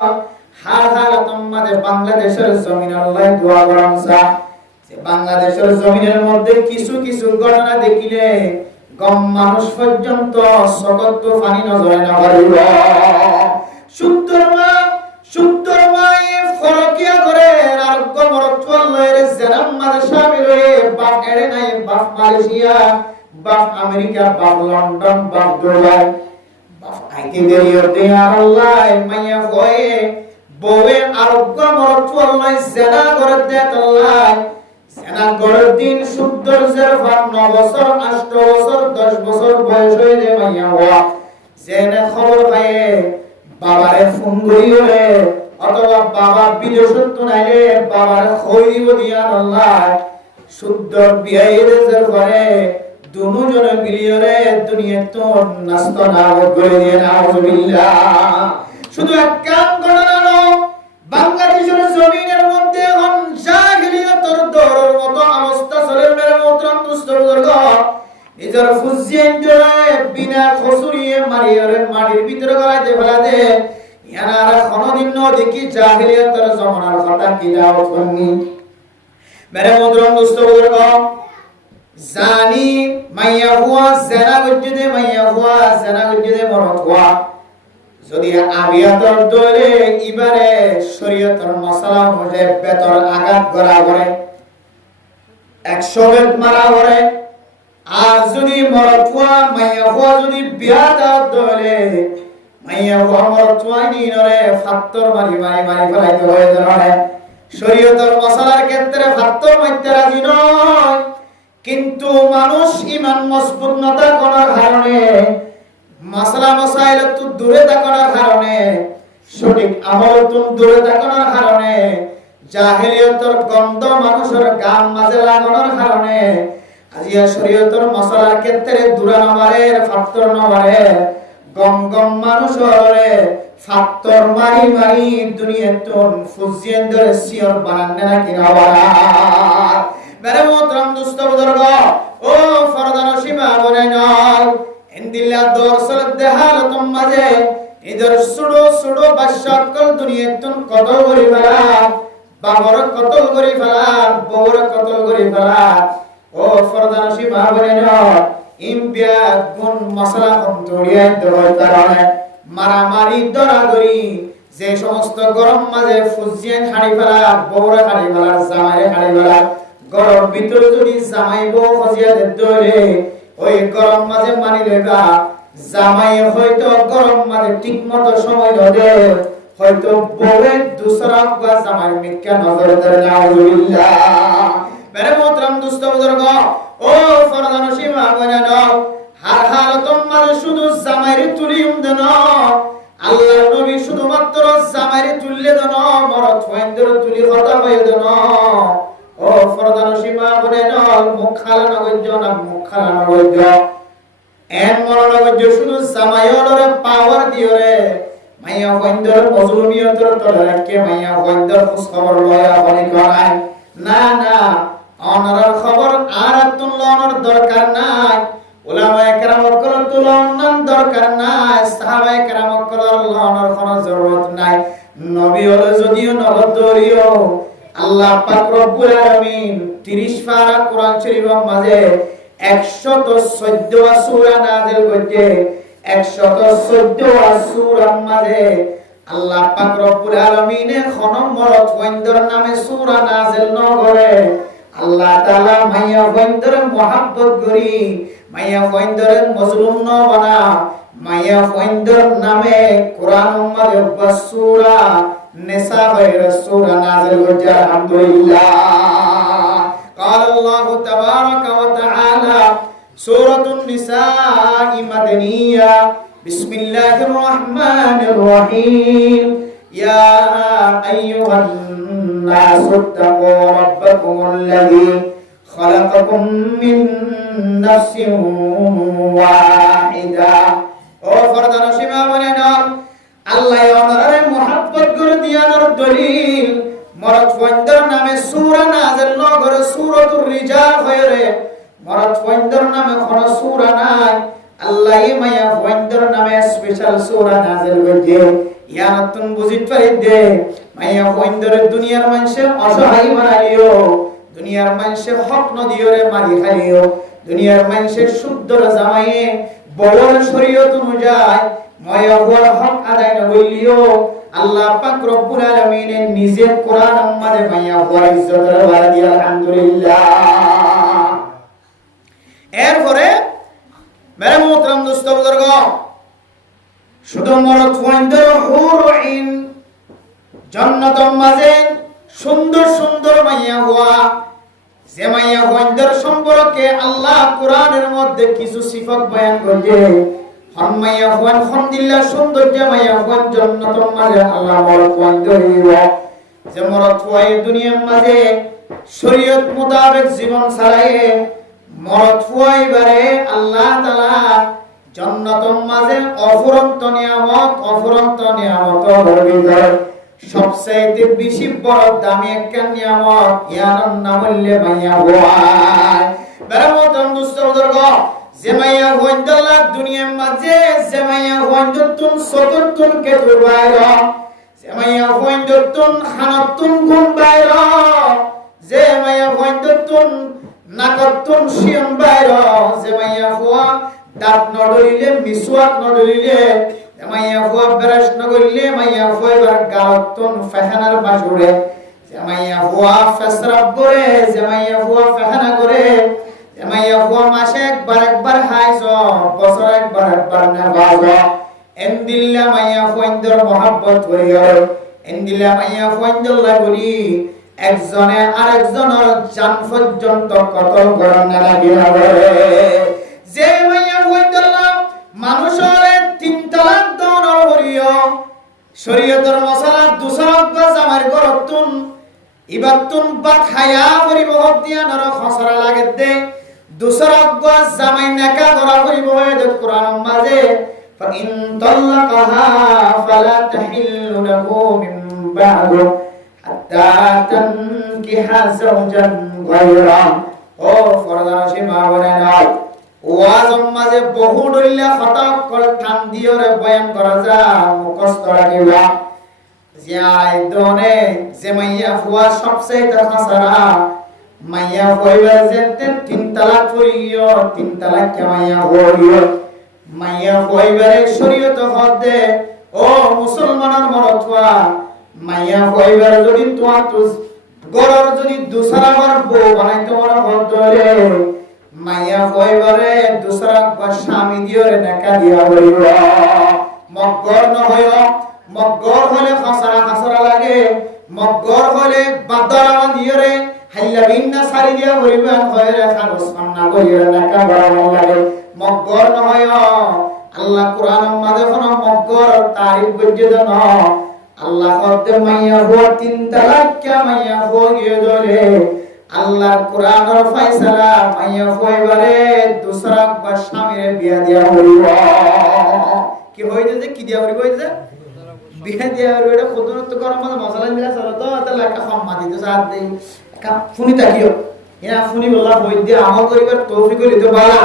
হার হার তোমাদের বাংলাদেশের জমিন আল্লাহ দোয়া করমসা যে বাংলাদেশের জমিনের মধ্যে কিছু কিছু ঘটনা দেখিলে গম মানুষ পর্যন্ত সকত পানি নজরে না পারিব সুন্দর মাই ফরকিয়া করে আর গমরত লয়ের জানাম মাদ্রাসা মিলে বাপ এড়ে নাই বাপ মালয়েশিয়া বাপ আমেরিকা বাপ লন্ডন বাপ দুবাই বাপ আইতে দেরিয়তে আর আল্লাহ মাইয়া কয়ে বউয়ে আর গমরত লয় জানা করে দেত আল্লাহ জানা করে দিন সুন্দর জের 9 বছর 8 বছর 10 বছর বয়স হইলে মাইয়া হওয়া জেনে খবর পায়ে বাবারে ফোন করিওরে অথবা বাবা বিদেশত নাইলে বাবারে খইব দিয়া আল্লাহ শুদ্ধ বিয়ের জের করে দুজনে মিলিয়রে দুনিয়া তো নষ্ট না করে দিয়ে নাউজুবিল্লাহ শুধু এক কাম ঘটনা না বাংলাদেশের জমিনের মধ্যে এখন জাহিলিয়াতের দৌড়ের মতো অবস্থা চলে মেরে মোহতরম দুস্থবর্গ নিজের ফুজিয়েন জয় বিনা খসুরিয়ে মারিয়রে মাটির ভিতরে গলাইতে ফেলাতে ইয়ানারা কোনদিন ন দেখি জাহিলিয়াতের জমানার কথা কি দাও তুমি মেরে মোহতরম দুস্থবর্গ জানি মাইয়া হুয়া জানা গজ্জে মাইয়া হুয়া জানা গজ্জে মরত হুয়া যদি আবিয়াতর দলে ইবারে শরীয়তের মশলা অনুযায়ী বেতর আঘাত করা করে 100 বেত মারা করে আর যদি মরত হুয়া মাইয়া হুয়া যদি বিয়া দাও দলে মাইয়া হুয়া মরত হুয়া নিনরে ফাত্তর মারি ফেলাইতে হয়ে যায় শরীয়তের মশলার ক্ষেত্রে ফাত্তর মারতে রাজি নয় কিন্তু মানুষ ঈমান মজবুত না থাকার কারণে মাসলা মাসাইল তো দূরে থাকার কারণে সঠিক আমল তো দূরে থাকার কারণে জাহেলিয়তের গন্ধ মানুষের গান মাঝে লাগানোর কারণে আজিয়া শরীয়তের মশলার ক্ষেত্রে দুরানবারের ফাত্তর নবারে গম মানুষরে ফাত্তর মারি দুনিয়াতুন ফুজিয়েন ধরে সিয়র বানান্নে না কিনাওয়া মেরে মোহতরম দুস্থ বুজুর্গ ও ফরদান সীমা বনে নল ইনদিল্লা দরসল দেহালতুম মাঝে ইদর সুড়ো বাশাকল দুনিয়াতুন কতল করি ফেলা বাবর কতল করি ফেলা বউর কতল করি ফেলা ও ফরদান সীমা বনে নল ইমবিয়া গুণ মশলা কম তড়িয়ে দেওয়ার কারণে মারামারি দরাদরি যে সমস্ত গরম মাঝে ফুজিয়ান হাড়ি ফেলা বউর হাড়ি ফেলা জামাইরে হাড়ি ফেলা গরম ভিতরে যদি জামাই বউ ফজিয়া দেলে ওই গরম মাঝে মানি লেগা জামাই হয়তো গরম মাঝে ঠিক মতো সময় ধরে হয়তো বউয়ে দুসরা বা জামাই মিক্কা নজর ধরে নাউজুবিল্লাহ মেরে মোহতরম দুস্থ বুজুর্গ ও ফরদান সীমা বনে নাও হার হার তোমার শুধু জামাইরে তুলিম দেন আল্লাহর নবী শুধুমাত্র জামাইরে তুললে দেন মরত হইন্দের তুলি কথা হয়ে দেন ও ফরদান সীমা বনে নল মুখ খালানো গজ্জ না মুখ খালানো গজ্জ এন মরণ গজ্জ শুধু জামাইয়রে পাওয়ার দিওরে মাইয়া হইন্দর মজলুমিয়তর তলে রাখে মাইয়া হইন্দর খোঁজ খবর লয়া বলি করায় না অনরার খবর আর তুলনার দরকার নাই উলামায়ে কেরাম কলর তুলনার দরকার নাই সাহাবায়ে কেরাম কলর লনার কোনো জরুরত নাই নবী হলো যদিও নগদরিও আল্লাহ পাক রব্বুল আলামিন 30 পারা কোরআন শরীফের মাঝে 114 সূরা নাযিল করতে 114 সূরার মাঝে আল্লাহ পাক রব্বুল আলামিন খনমরত ওয়াইন্দর নামে সূরা নাযিল ন করে আল্লাহ তাআলা মাইয়া ওয়াইন্দর মোহাব্বত করি মাইয়া ওয়াইন্দর মজলুম ন বানা মাইয়া ওয়াইন্দর নামে কোরআন মাঝে সূরা নিসা غير سورة نازل وجه الحمد لله قال الله تبارك وتعالى سورة النساء مدنية بسم الله الرحمن الرحيم يا أيها الناس اتقوا ربكم الذي خلقكم من نفس واحدة وفرضنا شما وننا আল্লাহ ওনারে মোহাব্বত করে দিয়ানোর দলিল মরদ ফন্দর নামে সূরা নাযিল ন করে সূরাতুর রিজাল হয়রে মরদ ফন্দর নামে কোন সূরা নাই আল্লাহ মায়া ফন্দর নামে স্পেশাল সূরা নাযিল করেছে ইয়ানতুন বুঝিত পারি দে মাইয়া হইন্দরে দুনিয়ার মানুষে অসহায় বানাইও, দুনিয়ার মানুষে হক নদিওরে মারি খাইও, দুনিয়ার মানুষে শুদ্ধ জামাইয়ে বড় শরীয়ত অনুযায়ী মাইয়া হওয়ার হক আদায় না হইলিও আল্লাহ পাক রব্বুল আলামিন নিজে কোরআন আমাদের মাইয়া হওয়ার ইজ্জতের বাড়ি আলহামদুলিল্লাহ। এরপরে মেরে মোহতরম দোস্ত বুজুর্গ, শুধু মরদ ওয়াইন্দর হুর আইন জান্নাতের মাঝে সুন্দর সুন্দর মাইয়া হওয়া, যে মাইয়া ওয়াইন্দর সম্পর্কে আল্লাহ কোরআনের মধ্যে কিছু সিফাত বয়ান করেছে। হন মাইয়া হওয়ান আলহামদুলিল্লাহ সৌন্দর্য মাইয়া হওয়ান জান্নাতের মাঝে আল্লাহ মরদ ওয়াইন্দর যে মরদ ওয়াই দুনিয়ার মাঝে শরীয়ত মোতাবেক জীবন চালায়ে মরদ ফুয়াইবারে আল্লাহ তাআলা জান্নাতের মাঝে অফুরন্ত নিয়ামতের ভিতর সবচেয়ে বেশি বড় দামি একটা নিয়ামত ইয়ার নাম হইলে মাইয়া হওয়ায়। বেরামতন দুস্তরগ যে মাইয়া হইন্দলা দুনিয়ার মাঝে যে মাইয়া হইন্দতুন সততুন কে দুবাইর, যে মাইয়া হইন্দতুন খানাতুন গুম বাইর, যে মাইয়া হইন্দতুন নাকতুন শিয়ন বাইর, যে মাইয়া হওয়া দাঁত নড়িলে মিসওয়াক নড়িলে মাইয়া হওয়া ব্রাশ নগরিলে মাইয়া হওয়া গালতুন ফাহানার বাজুরে, যে মাইয়া হওয়া ফসরাব করে, যে মাইয়া হওয়া ফাহানা করে, যে মাইয়া হওয়া মাসে একবার হাইজ বছর একবার নামাজ এন্দিল্লা মাইয়া হওয়ার মহব্বত হইও, এন্দিল্লা মাইয়া হওয়ার লাগি একজনে আরেকজনের জান পর্যন্ত কতল করার না লাগিলা যে মাইয়া হওয়ার মানুষের 3 তালাক দনর করিও শরীয়তের মশলা দুসরক জামার গরতুন ইবাতুন বা খায়া করিব দিয়া নর খসরা লাগে দে দুসরক জামাই নাকা করা করিব এদ কোরআন মাঝে ফাইন তাল্লাকাহা ফালা তাহিল্লু লাহু মিন বা'দু হাত্তা তানকিহা যাওজান গায়রা। ও ফরদানশি মা বোনেরা, ওয়াজম মাঝে বহু দলিলা খতক করে ঠান দিওরে বয়ান করা যা মুখস্থ রাখিবা। জিয়াই দনে যে মাইয়া ফুয়া সবচেয়ে খাসারা মাইয়া হইবা যেতে 3 তালাক করিও, 3 তালাক কে মাইয়া হইও, মাইয়া হইবারে শরীয়ত হদে ও মুসলমানের মরতওয়া মাইয়া হইবার যদি তোয়া তুস গরর যদি দুসরাবার বউ বানাইতে মন হদরে মাইয়া হইবারে দুসরা বা স্বামী দিওরে নাকা দিয়া হইব। মগর ন হইও, মগর হলে খাসরা লাগে, মগর হলে বাদরা দিওরে হাইলা বিন্না সারি দিয়া হইবা হইরে খারস না হইরে নাকা বাড়ানো লাগে। মগর ন হইও আল্লাহ কোরআন মাঝে কোন মগর তারিফ গজ্জে দেন আল্লাহ হতে মাইয়া হো 3 তালাক কে মাইয়া হইয়ে দলে আল্লাহ কোরআনের ফয়সালা মাইয়া হইবারে দুসরা বা স্বামীরে বিয়া দিয়া হইব। কি হইছে যে কি দিয়া হইব যে বিয়া দিয়া হইব। এটা খুদনত করার মধ্যে মশলা মিলা চলো তো তাহলে একটা সম্মাদি তো সাথ দেই কা ফুনি তাকিও ইয়া ফুনি বলা হই দিয়া আমল করিবার তৌফিক হইতো বালা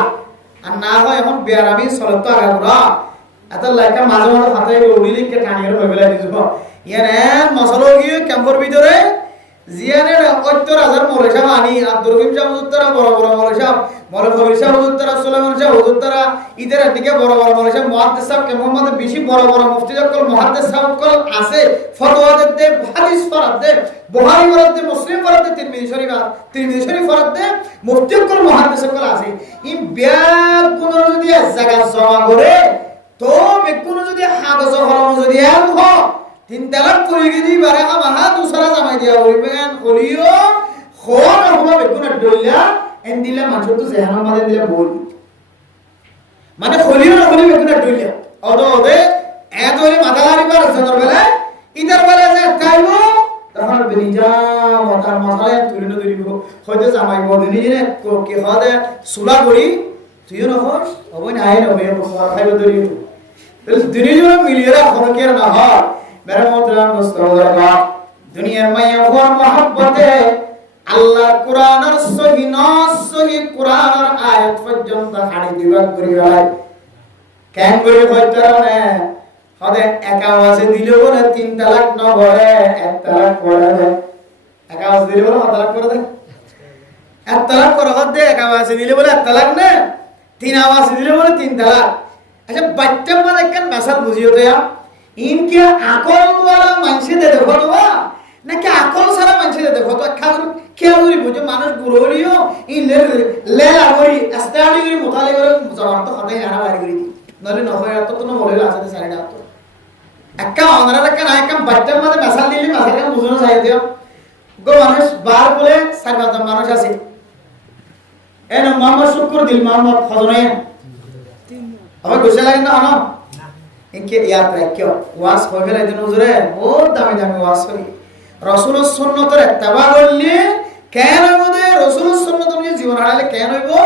আর না হয় এখন বিয়ারামি চলো তো আগা এত লাইকা মাঝে মাঝে হাতে উড়িলি কে টানিয়ে হইবেলা দিছো ইয়ানে মশলা গিয়ে ক্যাম্পের ভিতরে জিয়ানের ৭০,০০০ মৌলভী আনি আব্দুর রহিম শাহ হুজুর তারা বড় বড় মৌলভী সাহেব, মৌলভী কবির শাহ হুজুর তারা, সুলাইমান শাহ হুজুর তারা, ঈদের দিকে বড় বড় মৌলভী সাহেব, মুহাদ্দিস সাহেব কেমন মধ্যে বেশি বড় বড় মুফতি সকল মুহাদ্দিস সাহেব কল আছে ফতোয়া দিতে, হাদিস ফরাত দে, বুখারী ফরাত দে, মুসলিম ফরাত দে, তিরমিজি শরীফ ফরাত দে, মুফতি সকল মুহাদ্দিস সকল আছে। ই ব্যাগ কোন যদি জায়গা জমা করে তো বেকুন যদি হাদস হলম যদি আল হ 3 তালাক করে গিয়ে বারে আমাহা দুসরা জামাই দিয়া হইবেন কলিও খোর হবা বেকুন দইলা এন দিলা মানুষ তো জাহান মাদে দিলা বল মানে কলিও না কলি বেকুন দইলা ওদে এত হইলে মাথা হারিবার জনের বেলা ইদার বেলা যে কাইবো তখন বেরিজা মাথার মাথায় তুলে ন ধরিব হয়তো জামাই বদিনী নে কি হদে সুলা করি তুইও না হস হবই না আই না হইয়া খাইব ধরিব তাহলে দুনিয়া মিলিয়ে রাখো কি না হয় মেরা মোহতরম দোস্তরা। দুনিয়ার মাইয়া হওয়ার মহব্বতে আল্লাহ কোরআনের সহি কোরআনের আয়াত পর্যন্ত হাড়ি দিবাগ করি গেলাই কেন করে হইতার না হদে এক আওয়াজে দিলে বলে 3 তালাক ন ভরে 1 তালাক পড়ে দেয়। এক আওয়াজ দিলে বলে 1 তালাক করে দেয়। 1 তালাক করে হদে এক আওয়াজে দিলে বলে 1 তালাক না, 3 আওয়াজে দিলে বলে 3 তালাক। আচ্ছা বাচ্চা মানে কেন মেসাল বুঝিও তো ইনকে আকল ওয়ালা মানুষে দে দেখো তো নাকি আকল সারা মানুষে দে দেখো তো খালি খেয়াল করি বুঝো মানুষ বুড়ো হলিও ইন লেলা করি আস্তাড়ি করি মোতালে করে জবাব তো হতে আনা বাইরে করি নলে নয় তো কোনো বলে আছে সাইডা তো একটা অনরা একটা না একটা বাচ্চা মানে মেসাল দিলি মেসাল কেন বুঝনো চাই দিও গো মানুষ বার বলে সাইবা মানুষ আছে এন মোহাম্মদ শুকর দিল মোহাম্মদ ফজনে আবার গোসা লাগে না না ইনকে ইয়াদ রাখিও ওয়াজ হবে না দেন হুজুরে বহুত দামি দামি ওয়াজ করি রাসূলের সুন্নতের ইত্তেবা করলে কেন হইবো রাসূলের সুন্নত অনুযায়ী জীবন হারালে কেন হইবো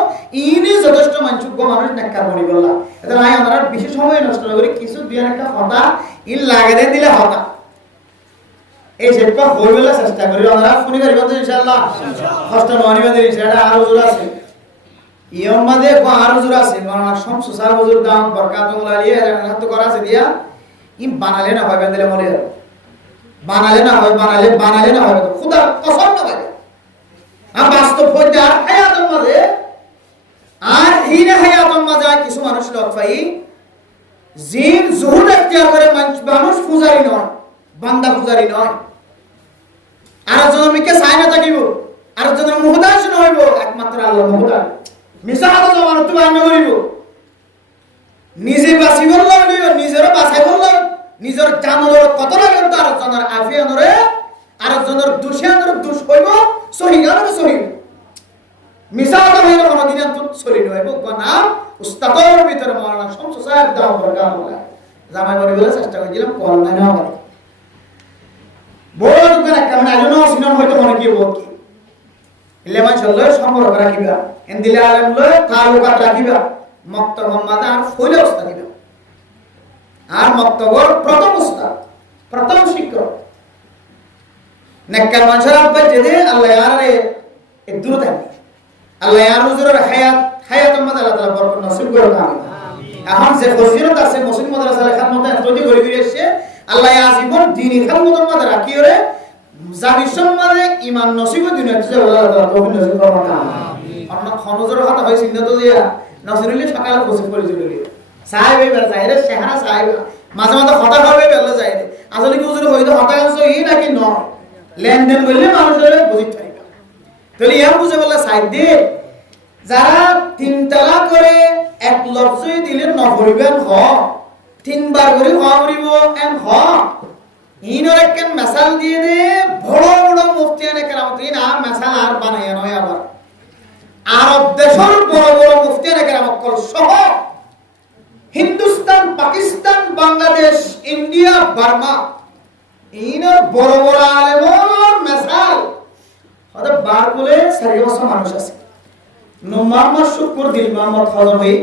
ইনি যথেষ্ট মানসুজ্ঞ মানুষ নেককার বনি বললা এটা নাই আমরা বেশি সময় নষ্ট করি কিছু দুই একটা কথা ইন লাগে দেন দিলে হতা এই যেটা হইবলা চেষ্টা করি আমরা ফোন করিব তো ইনশাআল্লাহ কষ্ট ননিবা দিন সেটা আর হুজুর আছে ইয়মাদে কো আর হুজুর আছে মাওলানা শামসু সাহেব হুজুর দাম বরকাতুল্লাহ আলাইহি রাহমাত করা আছে দিয়া ইম বানালে না হয় বান্দলে মরে বানালে না হয় বানালে না হয় খোদা কসম না ভাই আ বাস্তব পর্যা হায়াতের মাঝে আর হিনা হায়াতের মাঝে কিছু মানুষ লোক পাই জিন জুহুদ ইখতিয়ার করে মানুষ পূজারি নয় বান্দা পূজারি নয় আর জনমিকে সাইনা থাকিব আর জনের মুহতাজ ন হইব একমাত্র আল্লাহ মুহতাজ মিসাহাত জমানত তো আইন করিব নিজে বাঁচিব লাগিব নিজের বাঁচাইব লাগিব নিজের জানর কত লাগে তার জনের আফিয়ানরে আর জনের দুশানর দুশ হইব সহিগানর সহি মিসাহাত হইল কোনদিন তো সরি হইব নাম উস্তাদর ভিতর মাওলানা শামসু সাহেব দাও বরকাতুল্লাহ জামাই বলি বলে চেষ্টা করেছিলাম কোন না না বলে বড় দোকান কেমন আয়োজন সিনন হয়তো মনে কি বল কি ইলেমান চললে সম্পর্ক রাখিবা এন্দিলে আলেম লয় তালুকাত রাখিবা মক্তব মাদার ফইলে উস্তাদ দিবা আর মক্তবর প্রথম উস্তাদ প্রথম শিক্ষক নেককার মানুষের আব্বা যেদে আল্লাহ ইয়ারে এক দূর থাকে আল্লাহ ইয়ার হুজুরের হায়াত মাদার আল্লাহ তাআলা বরকত নসিব করে আমিন এখন যে ফজিলত আছে মুসলিম মাদ্রাসা লেখার মধ্যে যদি গড়ি গড়ি এসে আল্লাহ আজীবন দ্বীনি খালমতের মধ্যে রাখিওরে জানি সম্মানে ঈমান নসিব দুনিয়াতে যে আল্লাহ তাআলা তৌফিক নসিব করুন আমিন অন্য খনজর কথা হয় চিন্তা তো দিয়া নসরুল্লাহ সকালে ফসিল করে দিলি সাহেব এবার যাইরে শেহানা সাহেব মাঝে মাঝে হতা হবে বেলা যায় আসলে কি হুজুর হইতো হতা গেছে ই নাকি ন লেনদেন করলে মানুষের বুঝি থাকবে তাহলে ইয়া বুঝে বলা সাইড দে যারা 3 তালাক করে এক লফজই দিলে ন পড়িবেন হ 3 বার করে হ পড়িব এন হ ইনর কেন মেসাল দিয়ে দে বড় বড় মুফতিয়ানে কেরামত না মেসাল আর বানায় নয় আবার আরব দেশের বড় বড় মুফতিয়ানে কেরামত কল সহ হিন্দুস্তান পাকিস্তান বাংলাদেশ ইন্ডিয়া বার্মা ইনর বড় বড় আলেমর মেসাল হয়তো বার বলে 4 বছর মানুষ আছে মোহাম্মদ শুকুর দিল মোহাম্মদ ফজল ভাই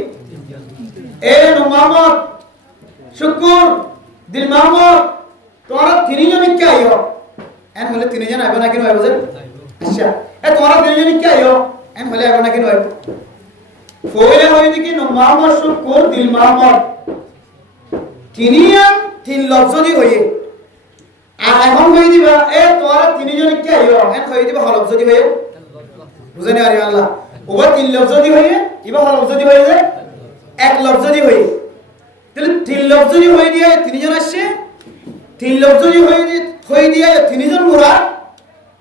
এ মোহাম্মদ শুকুর দিল মোহাম্মদ তোরা তিনজনই কে আইও এন হলে তিনজন আইব না কেন আইব যে আচ্ছা এ তোরা তিনজনই কে আইও এন হলে আইব না কেন আইব ফয়লা হই দেখি মোহাম্মদ শুকুর দিল মোহাম্মদ তিনিয়ান 3 লফজই হইয়ে আর এখন হই দিবা এ তোরা তিনজনই কে আইও এন হই দিবা লফজই হইয়ে বুঝানি আরে আল্লাহ ওবা 3 লফজই হইয়ে ইবা লফজই হইয়ে যায় এক লফজই হইয়ে তাহলে 3 লফজই হই দিয়ে তিনজন আসছে 3 লফজই হই দিয়ে তিনজন মুরাদ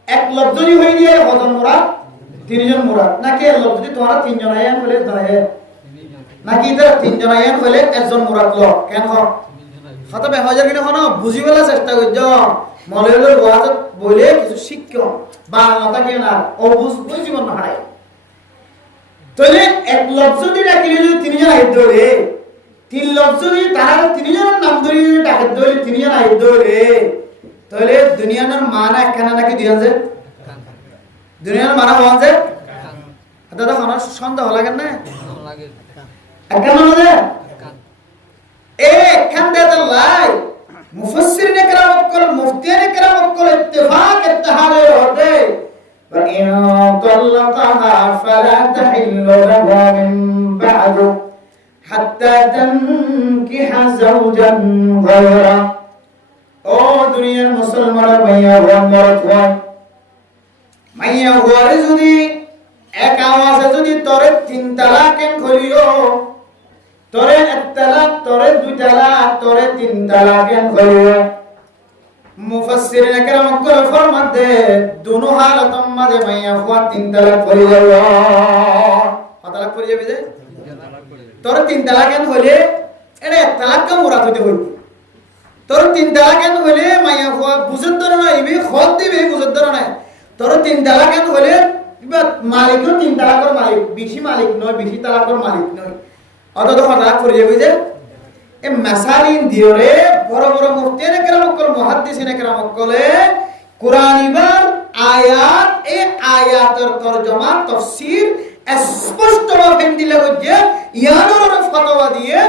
এক লফজই হই দিয়ে কজন মুরাদ তিনজন মুরাদ নাকি এক লফজই তোমরা তিনজন আয়ান বলে ধরে নাকি এটা তিনজন আয়ান বলে একজন মুরাদ ল কেন হতা বে হাজার কিনা হনো বুঝিবেলা চেষ্টা করছ মলের ওয়াজ বলে কিছু শিক্ষক বাংলাটা কেন না ও বুঝবই জীবন না হারায় তাহলে এক লফজই ডাকিলে যদি তিনজন আইত ধরে 3 লফজই তারা তিনজনের নাম ধরে ডাকে ধরে তিনজন আইত ধরে তাহলে দুনিয়ার মানা কেন নাকি দিয়ান যে দুনিয়ার মানা হওয়া যে দাদা খানা সন্দেহ লাগে না লাগে কেন না এ কেন দাদা লাই মুফাসসিরিনে কেরাম কল মুফতিনে কেরাম কল ইত্তেফাক ইত্তেহারে হতে وَإِن طَلَّقَهَا فَلَا تَحِلُّ لَهُ مِن بَعْدُ حَتَّى হাত্তা তানকিহা যাওজান গায়রা। ও দুনিয়ার মুসলমান ভাইয়া মরদ হয়, মাইয়া হওয়ারে যদি এক আওয়াজে যদি তোরে 3 তালাক কেন করিও, তোরে 1 তালাক, তোরে 2 তালাক, তোরে 3 তালাক কেন করিও, মুফাসসিরিন کرام কল ফরমাতে দুনো হালাতম মাঝে মাইয়া হওয়া 3 তালাক করি যাব। কত তালাক করি যাবে যে তোরে 3 তালাক কেন হইলে এটা 1 তালাক কা মুরাদ হইতে হইবে। তোর 3 তালাক কেন হইলে মাইয়া হওয়া বুঝত ধরে না ইবে খত দিবে বুঝত ধরে না। তোর 3 তালাক কেন হইলে ইবা মালিকও 3 তালাকের মালিক, বেশি মালিক নয়, বেশি তালাকের মালিক নয়। অত তালাক করি যাবে যে এ মাসালিন দিওরে বড় বড় মুফতিয়ে کرام কল মুহাদ্দিসিনে کرام কলে কুরআনিবার আয়াত এই আয়াতের তরজমা তাফসীর স্পষ্টভাবে দিলে যে ইয়ানোর ফতোয়া দিয়ে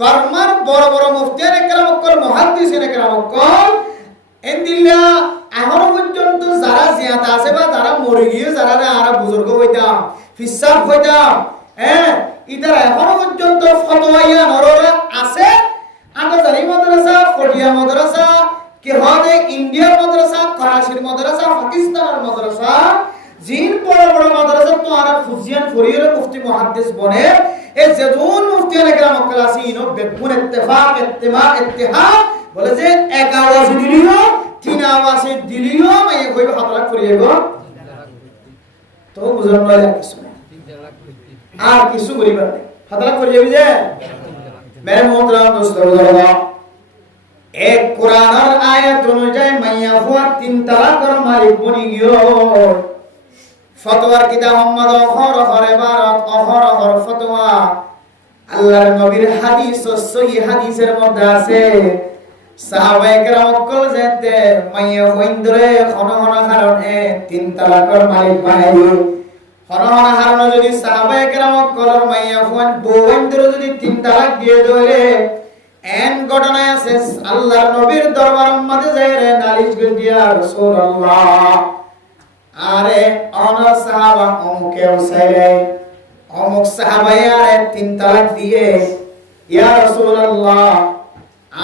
বার্মার বড় বড় মুফতিয়ে کرام কল মুহাদ্দিসিনে کرام কল এন্দিল্লা এখন পর্যন্ত যারা জিয়াত আছে বা যারা মরে গিয়ে যারা আরা বুজুর্গ হইতাম ফিসাব হইতাম ইতারা এখন পর্যন্ত ফতোয়া ইয়ানোর আছে। আন্দাজারি মাদ্রাসা, ফটিয়া মাদ্রাসা, কে হদে ইন্ডিয়ার মাদ্রাসা, করাচির মাদ্রাসা, পাকিস্তানের মাদ্রাসা, জিন বড় বড় মাদ্রাসা তো আর ফুজিয়ান ফরিয়ের মুফতি মুহাদ্দিস বনে এ যেদুন মুফতিয়ানে کرام ক্লাসিনো বেগুন ইত্তেফাক ইত্তেহাদ বলে যে এক আওয়াজ দিলিও 3 আওয়াজে দিলিও মাই কইব হাতলা ফরিয়েব তো বুঝার নয় কিছু আর কিছু করিবা হাতলা ফরিয়েবি যে मेरे मोहतरम दोस्तों एक कुरान और आयत অনুযায়ী মাইয়া হওয়া 3 তালাকের মালিক বনি গিयो। ফতোয়ার কিতাব মোহাম্মদ অহরহর ইবারত অহরহর ফতোয়া আল্লাহর নবীর হাদিস ও সহিহ হাদিসের মধ্যে আছে সাহাবায়ে কেরাম কল যেতে মাইয়া হইন্দরে খনহন কারণে 3 তালাকের মালিক বানাইলো। হরহন হারণ যদি সাহাবায়ে কেরাম কলর মাইয়া হন বউইন্দর যদি 3 তালাক দিয়ে দেয় এন ঘটনায় আছে আল্লাহর নবীর দরবারের মধ্যে যায়রে নালিশ গিয়া রাসূলুল্লাহ আরে অন সাহাবা অমুকে ওসাইলে অমুক সাহাবায়ে আরে 3 তালাক দিয়ে ইয়া রাসূলুল্লাহ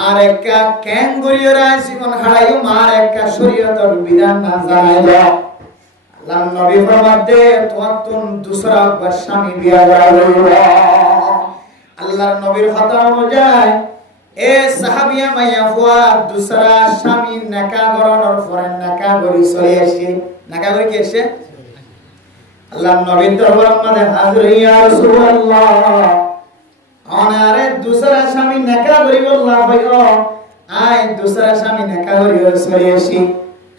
আরে কা কেন গরিয়রা জীবন হারাইও মার একটা শরীয়তের বিধান না জানাইলো। আল্লাহ নবী ফরমাতে তুম দুসরা স্বামী বিয়া করাইলো। আল্লাহর নবীর কথা অনুযায়ী এ সাহাবিয়া মাইয়া ফুয়া দুসরা স্বামী নাকা করানোর পরে নাকা করি চলে আসে। নাকা করে কি আসে আল্লাহর নবীর দরবারের মধ্যে হাজির ইয়া রাসূলুল্লাহ আনারে দুসরা স্বামী নাকা করি বললা ভাইও আই দুসরা স্বামী নাকা করি চলে আসি।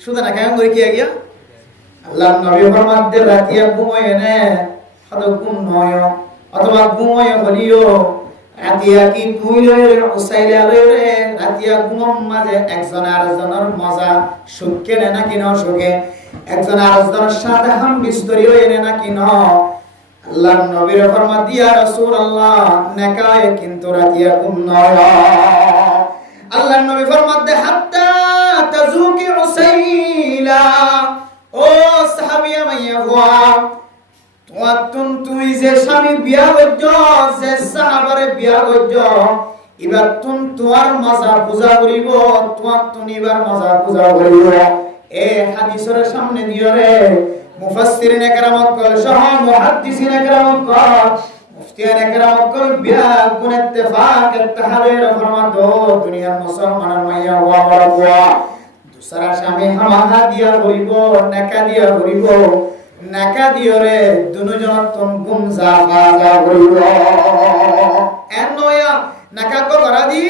শুধু নাকা করে কি গিয়া আল্লাহ নবী ফরমাতে রাতিয়া ঘুমায় না হয়তো ঘুম নয় অথবা ঘুমায় হলিও রাতিয়া কি তুইলের উসাইলে রে রাতিয়া ঘুম মাঝে একজন আরেকজনের মজা সুখে না নাকি না সুখে একজন আরেকজনের সাথে হাম বিস্তরি হয়ে না নাকি না। আল্লাহ নবীর ফরমাতে ইয়া রাসূলুল্লাহ নাকায়ে কিন্তু রাতিয়া ঘুম নয়। আল্লাহ নবী ফরমাতে হাত্তা তাজুকি উসাইলা ও সাহাবিয়া মাইয়া হওয়া তুই যে স্বামী বিয়া করছ যে সাহাবারে বিয়া করছ এবার তোমার মজা পূজা করিব তুমি এবার মজা পূজা করিব। এ হাদিসের সামনে দিও রে মুফাসসিরিনে کرام কল সহ মুহাদ্দিসিনে کرام কল মুফতিয়ানে کرام কল বিয়া গুণ ইত্তেফাক ইত্তেহাদের ফরমাত দুনিয়ার মুসলমানের মাইয়া হওয়া বড় দুসরা স্বামী হামাহা দিয়া করিব নাকা দিয়া করিব নাকা দিওরে দুজন তুম গুম যা করিব এন নয়া নাকা কো করা দি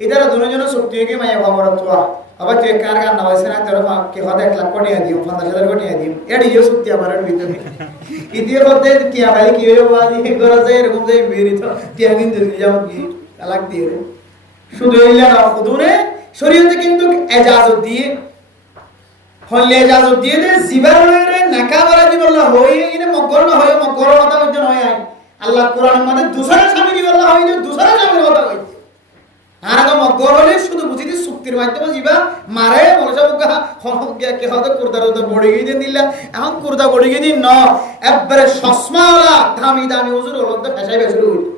ইদার দুজন শক্তি কি মাইয়া খবর তোয়া আবার তুই কার কার না হইছে না তোর কি হদে 1 লাখ কোটি দিও 50,000 কোটি দিও এডি ইও শক্তি আমার ভিতরে ইদিয়ে হদে কি ভাই কি হইলো বাদি করে যায় এরকম যাই বেরি তো তিয়া কিন্তু যাও কি তালাক দিয়ে শুধু ইল্লা না খুদুরে শরীয়তে কিন্তু ইজাজত দিয়ে হলে ইজাজত দিয়ে দে জিবারে নাকা বলা দি বললা হই ইনে মকর না হয় মকর কথা হইছে নয় আল্লাহ কোরআনের মধ্যে দুসরা স্বামী দি বললা হই দুসরা স্বামীর কথা কইছে আর তো মকর হলে শুধু বুঝিতে চুক্তির মাধ্যমে জিবা মারে মনসা মুখা হমগিয়া কে হতে কুরদার তো বড়ি গিয়ে দিলা এখন কুরদা বড়ি গিয়ে দিন ন একবারে চশমাওয়ালা দামি দামি হুজুর হলতে ফেসাই বেসুর হইতো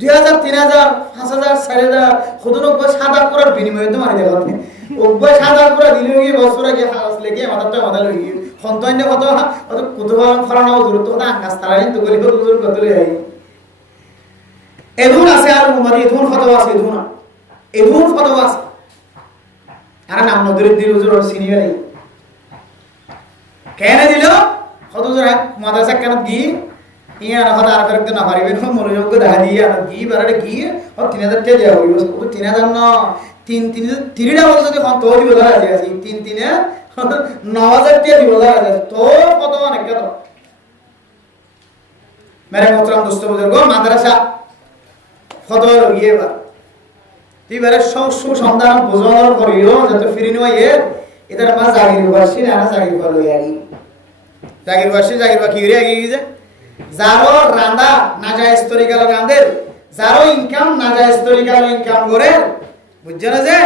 2000 3000 5000 4000 খুদন সাদা করার বিনিময়ে তো মারি দেওয়া ওব্বা সাদা করে দিলে কি বছর আগে হাউস লেগে মাথাটা মাথা লই সন্তানে কত কত কুতুবা ফরানো দূরত্ব না আকাশ তারাই তো গলি কত দূর কত লই এদুন আছে আর উম্মতি এদুন ফতোয়া আছে এদুন ফতোয়া আছে আর নাম নদীর দিল হুজুর সিনিয়র কেন দিল কত হুজুর মাদ্রাসা কেন দি ইয়া না কথা আর করতে না পারিবে না মনোযোগ দেখা দিয়ে আর কি বারে কি ও 3000 টাকা দেওয়া হইব ও 3000 না 3টা বছর যদি কোন তো দিব ধরা আছে 3 9000 টাকা দিব ধরা আছে তো কত অনেক কত मेरे मोहतरम दोस्तों बुजुर्गों মাদ্রাসা ফতোয়া লইয়ে বা তুই বারে সুসন্ধান বোঝানোর করিও যত ফ্রি নয় এটার মা জাগির বাসী না জাগির বা লই আগি জাগির বা কি রে আগি যে যারো রান্দা নাজায়েজ তরিকালো গান্দের যারো ইনকাম নাজায়েজ তরিকালো ইনকাম করে বুঝছ না যে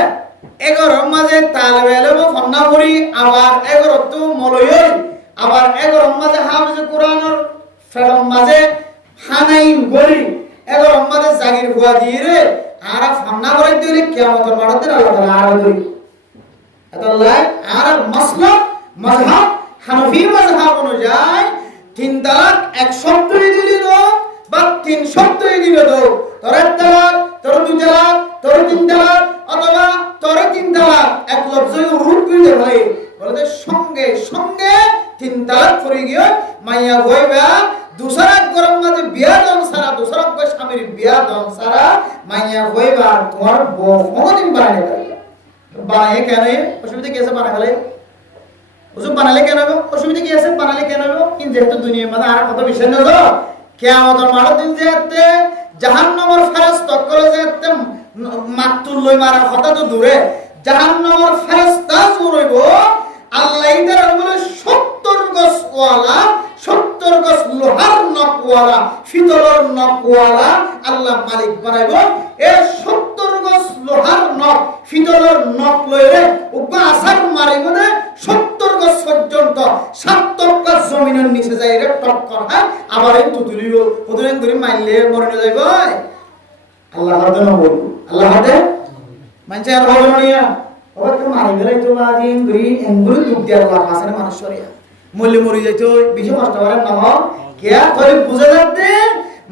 এগোর মাঝে তালবে এলব ফন্না করি আবার এগোর তো মলয়ই আবার এগোর মাঝে হাফিজ কোরআনের ফেরম মাঝে হানাইন গরি এগোর মাঝে জাগির হুয়া দিয়ে রে আর ফন্না করে দিলে কিয়ামতের মাঠে আল্লাহ তাআলা আর ধরি আল্লাহ আর মাসলাক মাযহাব হানাফি মাযহাব অনুযায়ী 3 তালাক এক শব্দই দিলি দো বা 3 শব্দই দিবে দো তোর এক তালাক তোর 2 তালাক তোর 3 তালাক অথবা তোর 3 তালাক এক লফজই উরুদ করে ভাই বলে সঙ্গে সঙ্গে 3 তালাক করে গিয়ে মাইয়া হইবা দুসরা গরম মাঝে বিয়া দম সারা দুসরা কই স্বামীর বিয়া দম সারা মাইয়া হইবা তোমার বহুদিন বানাই বানাই কেন অসুবিধা কি আছে বানাইলে ওসব বানালে কেন হবে অসুবিধা কি আছে বানালে কেন হবে কিন্তু যেহেতু দুনিয়ার মধ্যে আর কত বিষয় না তো কিয়ামতের মাঠের দিন যেতে জাহান্নামের ফেরেশতা করে যেতে মাকতুল লই মারার কথা তো দূরে জাহান্নামের ফেরেশতা জুরইব আল্লাহ ইদার বলে 70 গজ ওয়ালা 70 গজ লোহার নকওয়ালা ফিতলের নকওয়ালা আল্লাহ মালিক বানাইব এই 70 গজ লোহার নক ফিতলের নক লইরে উবা আসার মারিব না 70 গজ পর্যন্ত 7 গজ জমিনের নিচে যাই রে টক্কর হ্যাঁ আবার এই তুতুলিব ওদের ধরে মাইলে মরে না যাইব আল্লাহ হাতে না বল আল্লাহ হাতে মানছে আর বল না ওরা তো মারি গেলাই তো বাজি ইংরি এঙ্গুলি দুঃখ দিয়ে আল্লাহ হাসানে মানুষ সরিয়া মূল্য মরি যাইতো বেশি কষ্ট করে না কেয়া করে বুঝা যাতে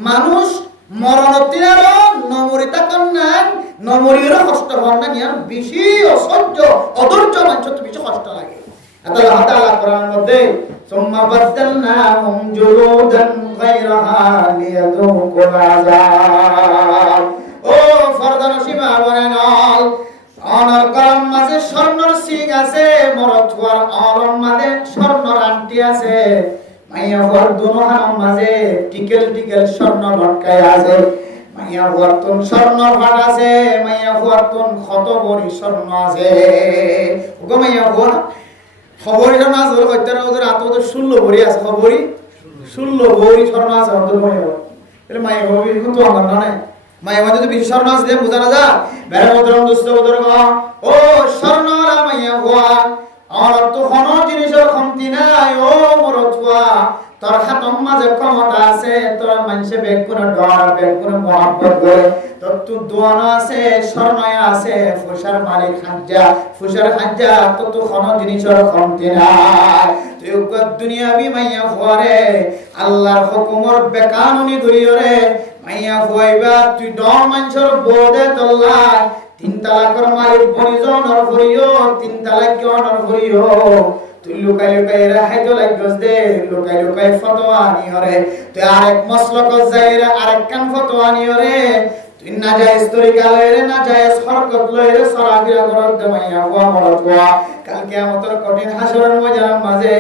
মানুষ মরণতির নমরিতা কন্যান নমরিরও কষ্ট হন না নিয়া বেশি অসহ্য অধৈর্য মানুষ তো বেশি কষ্ট লাগে আল্লাহ তাআলা কোরআনের মধ্যে সুম্মা বাদদালনাহুম জুলুদান গায়রাহা লিয়াযুকুল আযাব ও ফরদান সীমা বনাল অনর কলম মাঝে স্বর্ণর সিং আছে মরথুয়ার অলম মাঝে স্বর্ণর আংটি আছে মাইয়া হওয়ার দুনোহান মাঝে টিকেল টিকেল স্বর্ণ লটকায় আছে মাইয়া হওয়ার তুন স্বর্ণ ফাট আছে মাইয়া হওয়ার তুন ক্ষত ভরি স্বর্ণ আছে ওগো মাইয়া হওয়ার খবরই না জোর হইতে না ওদের আত ওদের 16 ভরি আছে খবরই 16 ভরি স্বর্ণ আছে ওদের মাইয়া তাহলে মাইয়া হবি কিন্তু আমার না নাই মাইয়া যদি বেশি স্বর্ণ আছে দেন বুঝা না যা বের মতরম দুষ্ট ওদের ও স্বর্ণরা মাইয়া হওয়া আর তো কোন জিনিসের কমতি নাই ও মরতুয়া তোর হাতম মাঝে ক্ষমতা আছে তোর মানুষে বেগ করে ডর বেগ করে মহব্বত করে তোর তো দোয়ানো আছে স্বর্ণয় আছে ফুসার মালিক খাজ্জা তো কোন জিনিসের কমতি নাই তুই দুনিয়াবি মাইয়া হওয়ারে আল্লাহর হুকুমর বেকানুনি করিয়রে মাইয়া হইবা তুই ডর মানুষের বোধে তোল্লাই 3 তালাকের মালিক পরিজনের করিও 3 তালাক কেনর করিও তুই লুকাই লুকাই রাহাইতো লাগছ দে লুকাই লুকাই ফতোয়া নিয়রে তুই আরেক মসলক যাইরে আরেক কান ফতোয়া নিয়রে তুই নাজায়েজ তরিকা লইরে নাজায়েজ হরকত লইরে সরাবিরা করত মাইয়া হওয়া মরতওয়া কাল কিয়ামতের কঠিন হাসরের ময়দানের মাঝে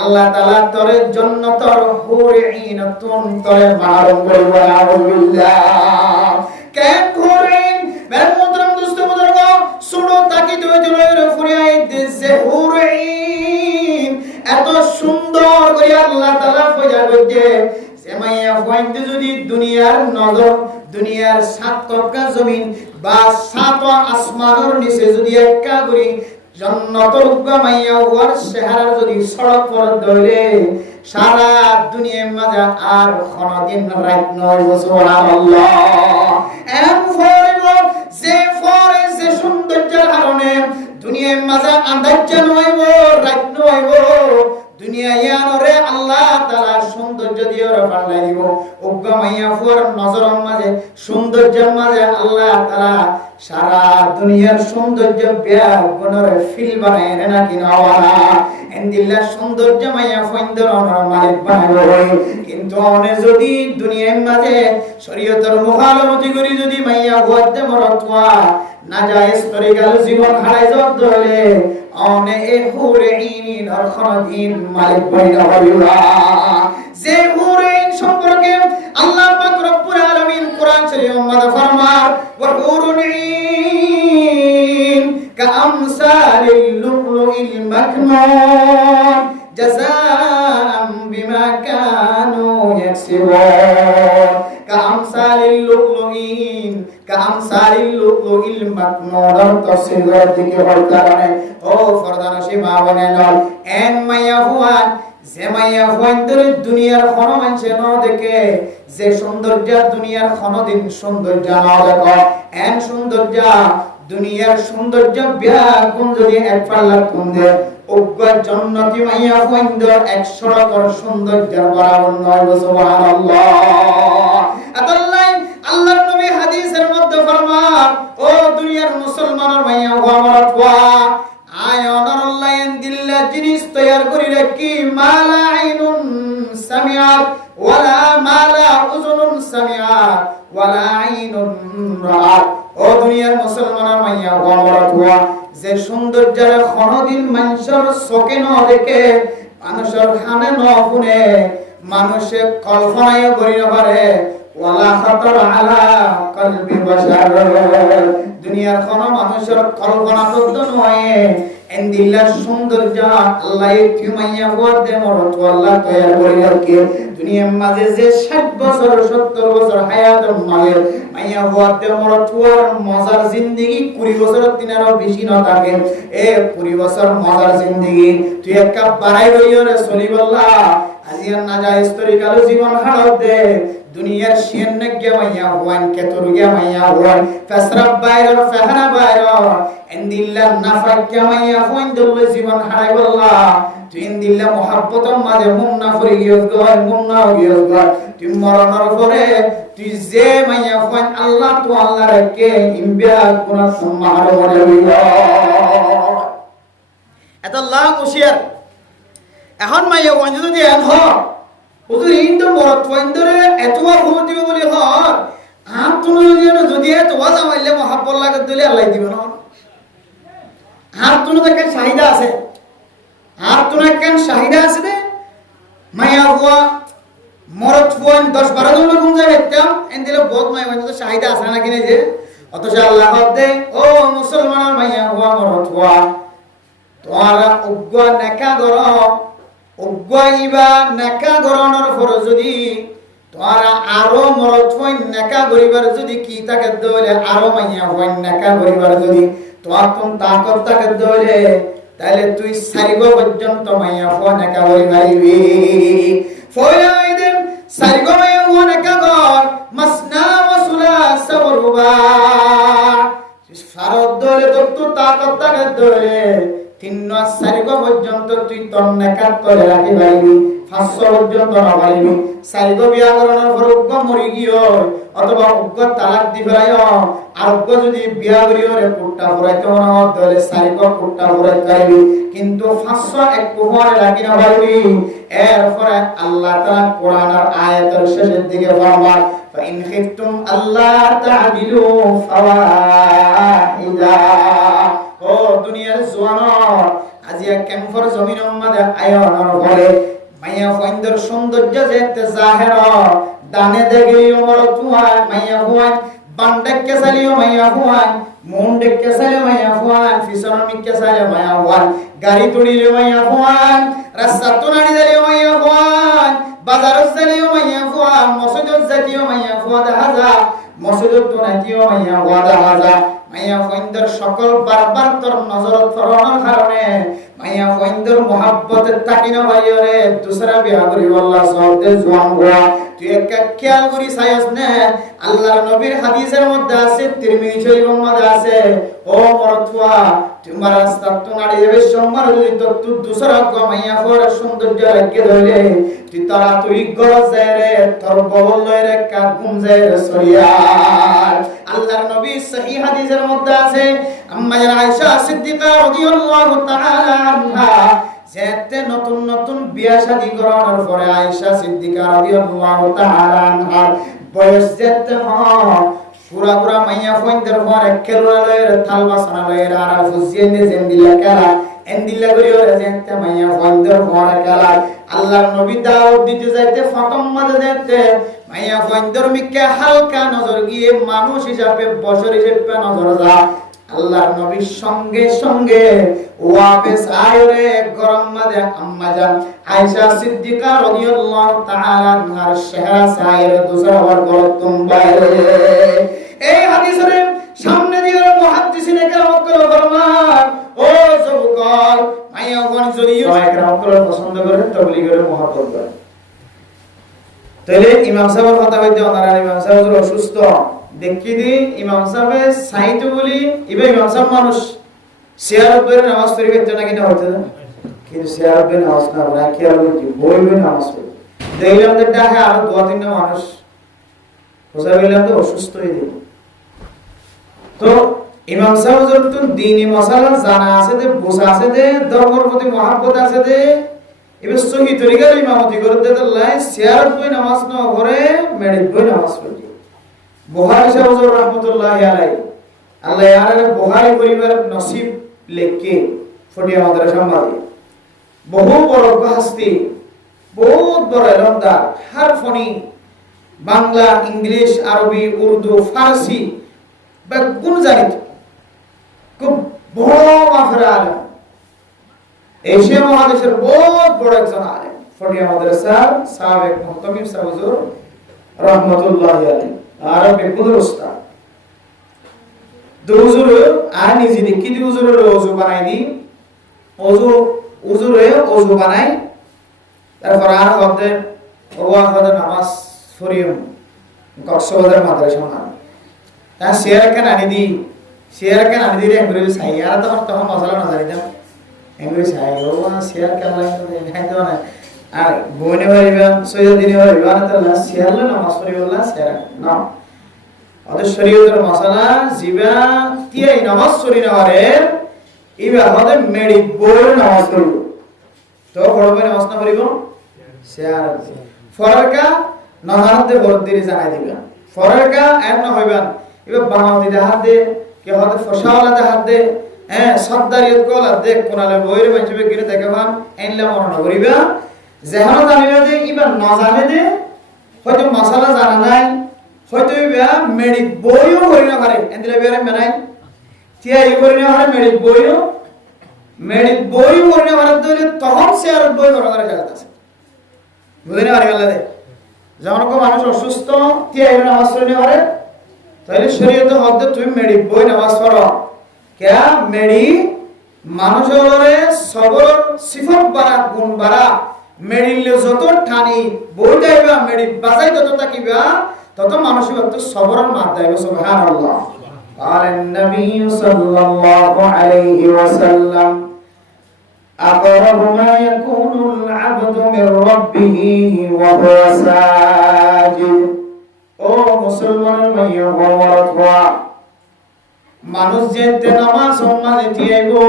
আল্লাহ তাআলা তোরে জান্নাতের হুরঈন তুন তোরে মারুম করবে আউযুবিল্লাহ কেন হুরঈন মেরে মোহতরম দোস্ত বুজুর্গ শুনো তাকি তুই দিলরে ফুরিয়াই দিছে হুরঈন এত সুন্দর করে আল্লাহ তাআলা পয়দা করছে সেমাইয়া হইতে যদি দুনিয়ার নজর দুনিয়ার 7 তরকা জমিন বা 7 আসমানের নিচে যদি একটা করি জান্নাতুল উগ্গা মাইয়া হওয়ার চেহারার যদি সড়ক পর ধরে সারা দুনিয়ার মাঝে আর কোনদিন রাত নয় সুবহানাল্লাহ এম ফরিব যে সৌন্দর্যের কারণে দুনিয়ার মাঝে আন্দাজ নইব রাত নইব দুনিয়া ইয়ানরে আল্লাহ তাআলা সৌন্দর্য দিয়ে পাল্লাই দিব উগ্গা মাইয়া হওয়ার নজরের মাঝে সৌন্দর্যের মাঝে আল্লাহ তাআলা সারা দুনিয়ার সৌন্দর্য বেগুনের ফিল বানায় নাকি নওয়ালা এন্দিল্লা সৌন্দর্য মাইয়া ফইন্দরনের মালিক বানায় কিন্তু অনে যদি দুনিয়ার মাঝে শরীয়তের মুখালমতি করি যদি মাইয়া হওয়াতে মরতওয়া নাজায়েজ তরিকাল জীবন হারাই যত হলে অনে এ হুরে ইনি নরখনদিন মালিক বানায় হইবা যে হুরে ইন সম্পর্কে আল্লাহ পাক রব্বুল আলামিন কোরআন শরীফের মধ্যে ফরমান ওয়া হুরুন ইন কামসালিল লুলুইল মাকনুন জাযাআম বিমা কানু ইয়াকসিবুন কামসালিল লুলুইল মাকনুন তাফসীরের দিকে বলতারানে ও ফরদানশী মা বোনেরা এন মাইয়া হুয়ান যে মাইয়া হুয়ানদের দুনিয়ার কোন মানুষে ন দেখে যে সৌন্দর্য দুনিয়ার কোনদিন সৌন্দর্য না দেখো এন সৌন্দর্য দুনিয়ার সৌন্দর্য ব্যাগুণ যদি এক পাল্লা তুন্দে উগ্র জান্নাতি মাইয়া হুয়ানদের 100 কর সৌন্দর্য বরাবর নয় সুবহানাল্লাহ আতাল্লাহ আল্লাহর নবী হাদিসের মধ্যে ফরমান ও দুনিয়ার মুসলমানের মাইয়া হুয়া মারতওয়া আয়নার লাইন দিল্লা জিনিস তৈয়ার করি রাখি মালা আইনুন সামিআত ওয়ালা মালা উযুনুন সামিআত ওয়ালা আইনুন রাআত ও দুনিয়ার মুসলমানের মাইয়া হুয়া মারতওয়া যে সৌন্দর্যের কোনদিন মানুষের চোখে ন দেখে মানুষের কানে ন শুনে মানুষে কল্পনায় করি না পারে ওয়ালা খাতার আলা কলবি বাশার দুনিয়ার কোন মানুষের কল্পনা করতে নয় এন্দিল্লাহ সৌন্দর্য আল্লাহ তিমাইয়া ওয়াদে মরত আল্লাহ তৈয়ার করে রাখে দুনিয়ার মাঝে যে 60 বছর 70 বছর হায়াতের মাঝে মাইয়া ওয়াদে মরত ওর মজার জিন্দেগি 20 বছরের দিনেরও বেশি না থাকে এ 20 বছর মজার জিন্দেগি তুই একটা বাড়াই রইও রে সলিবল্লাহ আজিয়ান নাজায়েজ তরিকার জীবন হারাও দে দুনিয়ার শিয়ন গে মাইয়া হুয়ান কেতর গে মাইয়া হুয়ান ফাসরাব বাইর ফাহরা বাইর ইনদিল্লাহ নাফাক গে মাইয়া হুয়ান দল জীবন হারাই বল্লাহ তুই ইনদিল্লাহ মোহাব্বত মাঝে মুন্না ফরি গিয়স গয় মুন্না গিয়স গয় তুই মরণর পরে তুই যে মাইয়া হুয়ান আল্লাহ তো আল্লাহ রাখে ইমবিয়া কোন সম্মান বলে হইল এত আল্লাহ কুশিয়ার এখন মাইয়া হুয়ান যদি এন হ ওদের ইন্দর মরত ফইন্দরে এতবা ঘুম দিবে বলি হর হাত তুলে যদি এতবা জামাইলে মহাব্বত লাগে দিলে আল্লাহ দিবে না হাত তুলে দেখেন চাহিদা আছে হাত তুলে কেন চাহিদা আছে দে মাইয়া হুয়া মরত ফোন 10-12 জন ঘুম যায় একদম এন দিলে বহুত মাইয়া তো চাহিদা আছে না কিনে যে অথচ আল্লাহ দে ও মুসলমানের মাইয়া হুয়া মরত হুয়া তোরা উগ্র নেকা ধর উগ্রাইবা নেকা গরণর পর যদি তোরা আরো মরত হইন নেকা গরিবার যদি কি তাকে দলে আরো মাইয়া হইন নেকা গরিবার যদি তোমার কোন তাকত তাকে দলে তাহলে তুই সারিব পর্যন্ত মাইয়া হওয়া নেকা গরিবাইবি ফয়লাইদে সারিব মাইয়া হওয়া নেকা গর মাসনা ওয়া সুলাসা ওয়া রুবা ফারদ দলে তো তাকত তাকে দলে 3-4 পর্যন্ত তুই তোর নেকাত করে রাখি পাইবি 500 পর্যন্ত না পাইবি 4 বিয়া করানোর পর উগ্র মরি গিয়ে অথবা উগ্র তালাক দি ফেলাই আর উগ্র যদি বিয়া করিও রে কুট্টা ফুরাইতে মনে হয় তাহলে 4 কুট্টা ফুরাইতে পাইবি কিন্তু 500 এক কুহরে রাখি না পাইবি এরপরে আল্লাহ তাআলা কোরআনের আয়াতের শেষের দিকে ফরমান فإن خفتم ألا تعدلوا فواحدا ও দুনিয়ার জওয়ান আজিয়া ক্যাম্পর জমিনের মধ্যে আয়নার ঘরে মাইয়া ফইন্দর সৌন্দর্য যেতে জাহের দানে দেগিও মরতুয়া মাইয়া হুয়ান বান্ডকে সালিও মাইয়া হুয়ান মুন্ডকে সালিও মাইয়া হুয়ান ফিসরমিকে সালিও মাইয়া হুয়ান গাড়ি তুড়িলে মাইয়া হুয়ান রাস্তা তুনানি দিলে মাইয়া হুয়ান বাজার সালিও মাইয়া হুয়ান মসজিদ জাতীয় মাইয়া হুয়া হাজা মসজিদ তুনাতিও মাইয়া হুয়া হাজা মাইয়া ফইন্দর সকল বারবার তোর নজরত ফরানোর কারণে মাইয়া ফইন্দর মোহাব্বতের তাকিনা ভাইরে দুসরা বিয়া করি আল্লাহ সওতে জওয়ান হওয়া তুই একটা খেয়াল করি সাইস না আল্লাহর নবীর হাদিসের মধ্যে আছে তিরমিজি শরীফের মধ্যে আছে ও মরতুয়া তোমার রাস্তা তো নাড়ি যাবে সোমবার যদি তো তুই দুসরা মাইয়া ফর সৌন্দর্য রেখে ধরে তুই তারা তুই গরজ যায় রে তোর বগল লয় রে কাক ঘুম যায় রে সরিয়ার আল্লাহর নবী সহিহ হাদিসের মধ্যে আছে আম্মা আয়েশা সিদ্দিকা রাদিয়াল্লাহু তাআলা আনহা যেতে নতুন নতুন বিয়া শাদী করানোর পরে আয়েশা সিদ্দিকা রাদিয়াল্লাহু তাআলা আনহার বয়স যেতে হয় পুরা পুরা মাইয়া ফইন্দের পরে কেরুলালের থালবা সানালের আর ফুজিয়ে নে জেন্দিলা কারা এন্দিলা করিও যেতে মাইয়া ফইন্দের পরে কারা আল্লাহর নবী দাওয়াত দিতে যাইতে ফাতেমা যেতে মাইয়া ফইন্দের মিকে হালকা নজর গিয়ে মানুষ হিসাবে বছর হিসাবে নজর যা আল্লাহর নবীর সঙ্গে সঙ্গে ওয়াবেস আয়রে গরম মাদে আম্মা জান আয়েশা সিদ্দিকা রাদিয়াল্লাহু তাআলা আনহার চেহারা সাইরে দুসরা বার গলতুম বাইরে এই হাদিসের সামনে দিয়ে মুহাদ্দিসিনে কেরাম করে ফরমান ও যুবক মাইয়া কোন জরিও কেরাম করে পছন্দ করে তাবলীগের মহব্বত করে তাহলে ইমাম সাহেবের কথা হইতে ওনারা ইমাম সাহেব অসুস্থ দেখি দি ইমাম সাহেব সাইতো বলি ইবে ইমাম সাহেব মানুষ সিয়ারত করে নামাজ পড়বে তো নাকি না হইতো না কিন্তু সিয়ারত করে নামাজ না পড়া কি আর কি বইবে নামাজ পড়বে দেখলাম যে ডাকে আর দুই তিনটা মানুষ বুঝা গেলাম তো অসুস্থ হয়ে গেল তো ইমাম সাহেব যখন দ্বীনি মাসালা জানা আছে যে বোঝা আছে যে ধর্মের প্রতি মহব্বত আছে যে এবার সহি তরিকার ইমামতি করতে আল্লাহ সিয়ারত করে নামাজ না করে মেডিট করে নামাজ পড়বে বুখারী সাহেব রাহমাতুল্লাহি আলাইহি আল্লাহ ইয়ার বুখারী পরিবারের নসিব লেখকে ফটিয়া মাদ্রাসা সম্মাদি বহু বড় হাস্তি বহুত বড় লম্বা হারফনি বাংলা ইংলিশ আরবি উর্দু ফারসি বেগুন জানিত খুব বড় মাফরা আলেম এশিয়া মহাদেশের বহুত বড় একজন আলেম ফটিয়া মাদ্রাসার সাবেক মুহতামিম সাহেব হুজুর রাহমাতুল্লাহি আলাইহি আর বেকুদুর উস্তাদ দুজুর আর নিজে দেখি দুজুরের ওযু বানাই দি ওযু বানাই তারপর আর হতে ওয়াফাদ নামাজ পড়িও কক্সবাজার মাদ্রাসা না তা শেয়ার কেন আনি দি রে এগুলো চাই আর তখন মশলা না জানি দাম এগুলো চাই ও শেয়ার কেন লাগে খাইতো না আর বনে বাড়িবা সৈয়দ দিনে বাড়িবা না তাহলে শেয়ার লো নামাজ পড়িবলা শেয়ার না ওদের শরীয়তের মশলা জিবা তিয়াই নামাজ পড়ি না পারে ইবা আমাদের মেডি বইয়ের নামাজ পড়ব তো পড়বে নামাজ না পড়িব শেয়ার ফরকা নহারতে বরদিরি জানাই দিবা ফরকা এর না হইবান ইবা বানাওতি হাত দে কে হতে ফসাওয়ালা হাত দে সদ্দারিয়ত কল দে কোনালে বইয়ের মাঝে গিরে দেখাবান এনলা মরণ করিবা যেহানো জানিবা যে ইবা না জানে দে হয়তো মশলা জানা নাই হয়তো ইবা মেডি বইও করি না পারে এন্দিলা বেরে মেনাই তিয়া ই করি না পারে মেডি বইও করি না পারে দলে তখন শেয়ার বই করা জায়গা আছে বুঝেনি পারি গেল দে যেমন কোন মানুষ অসুস্থ তিয়া ই নামাজ পড়ি পারে তাহলে শরীয়তে হতে তুমি মেডি বই নামাজ পড়ো কে মেডি মানুষের সবর সিফত বাড়া গুণ বাড়া মেডিলে যত ঠানি বই যাইবা মেডি বাজাই তত তাকিবা তত মানুষের তো সবরের মাত দেবে সুবহানাল্লাহ قال النبي صلى الله عليه وسلم أقرب ما يكون العبد من ربه وهو ساجد ও মুসলমানের মাইয়া হওয়ার মানুষ যেতে নামাজ সম্মানে দিয়েগো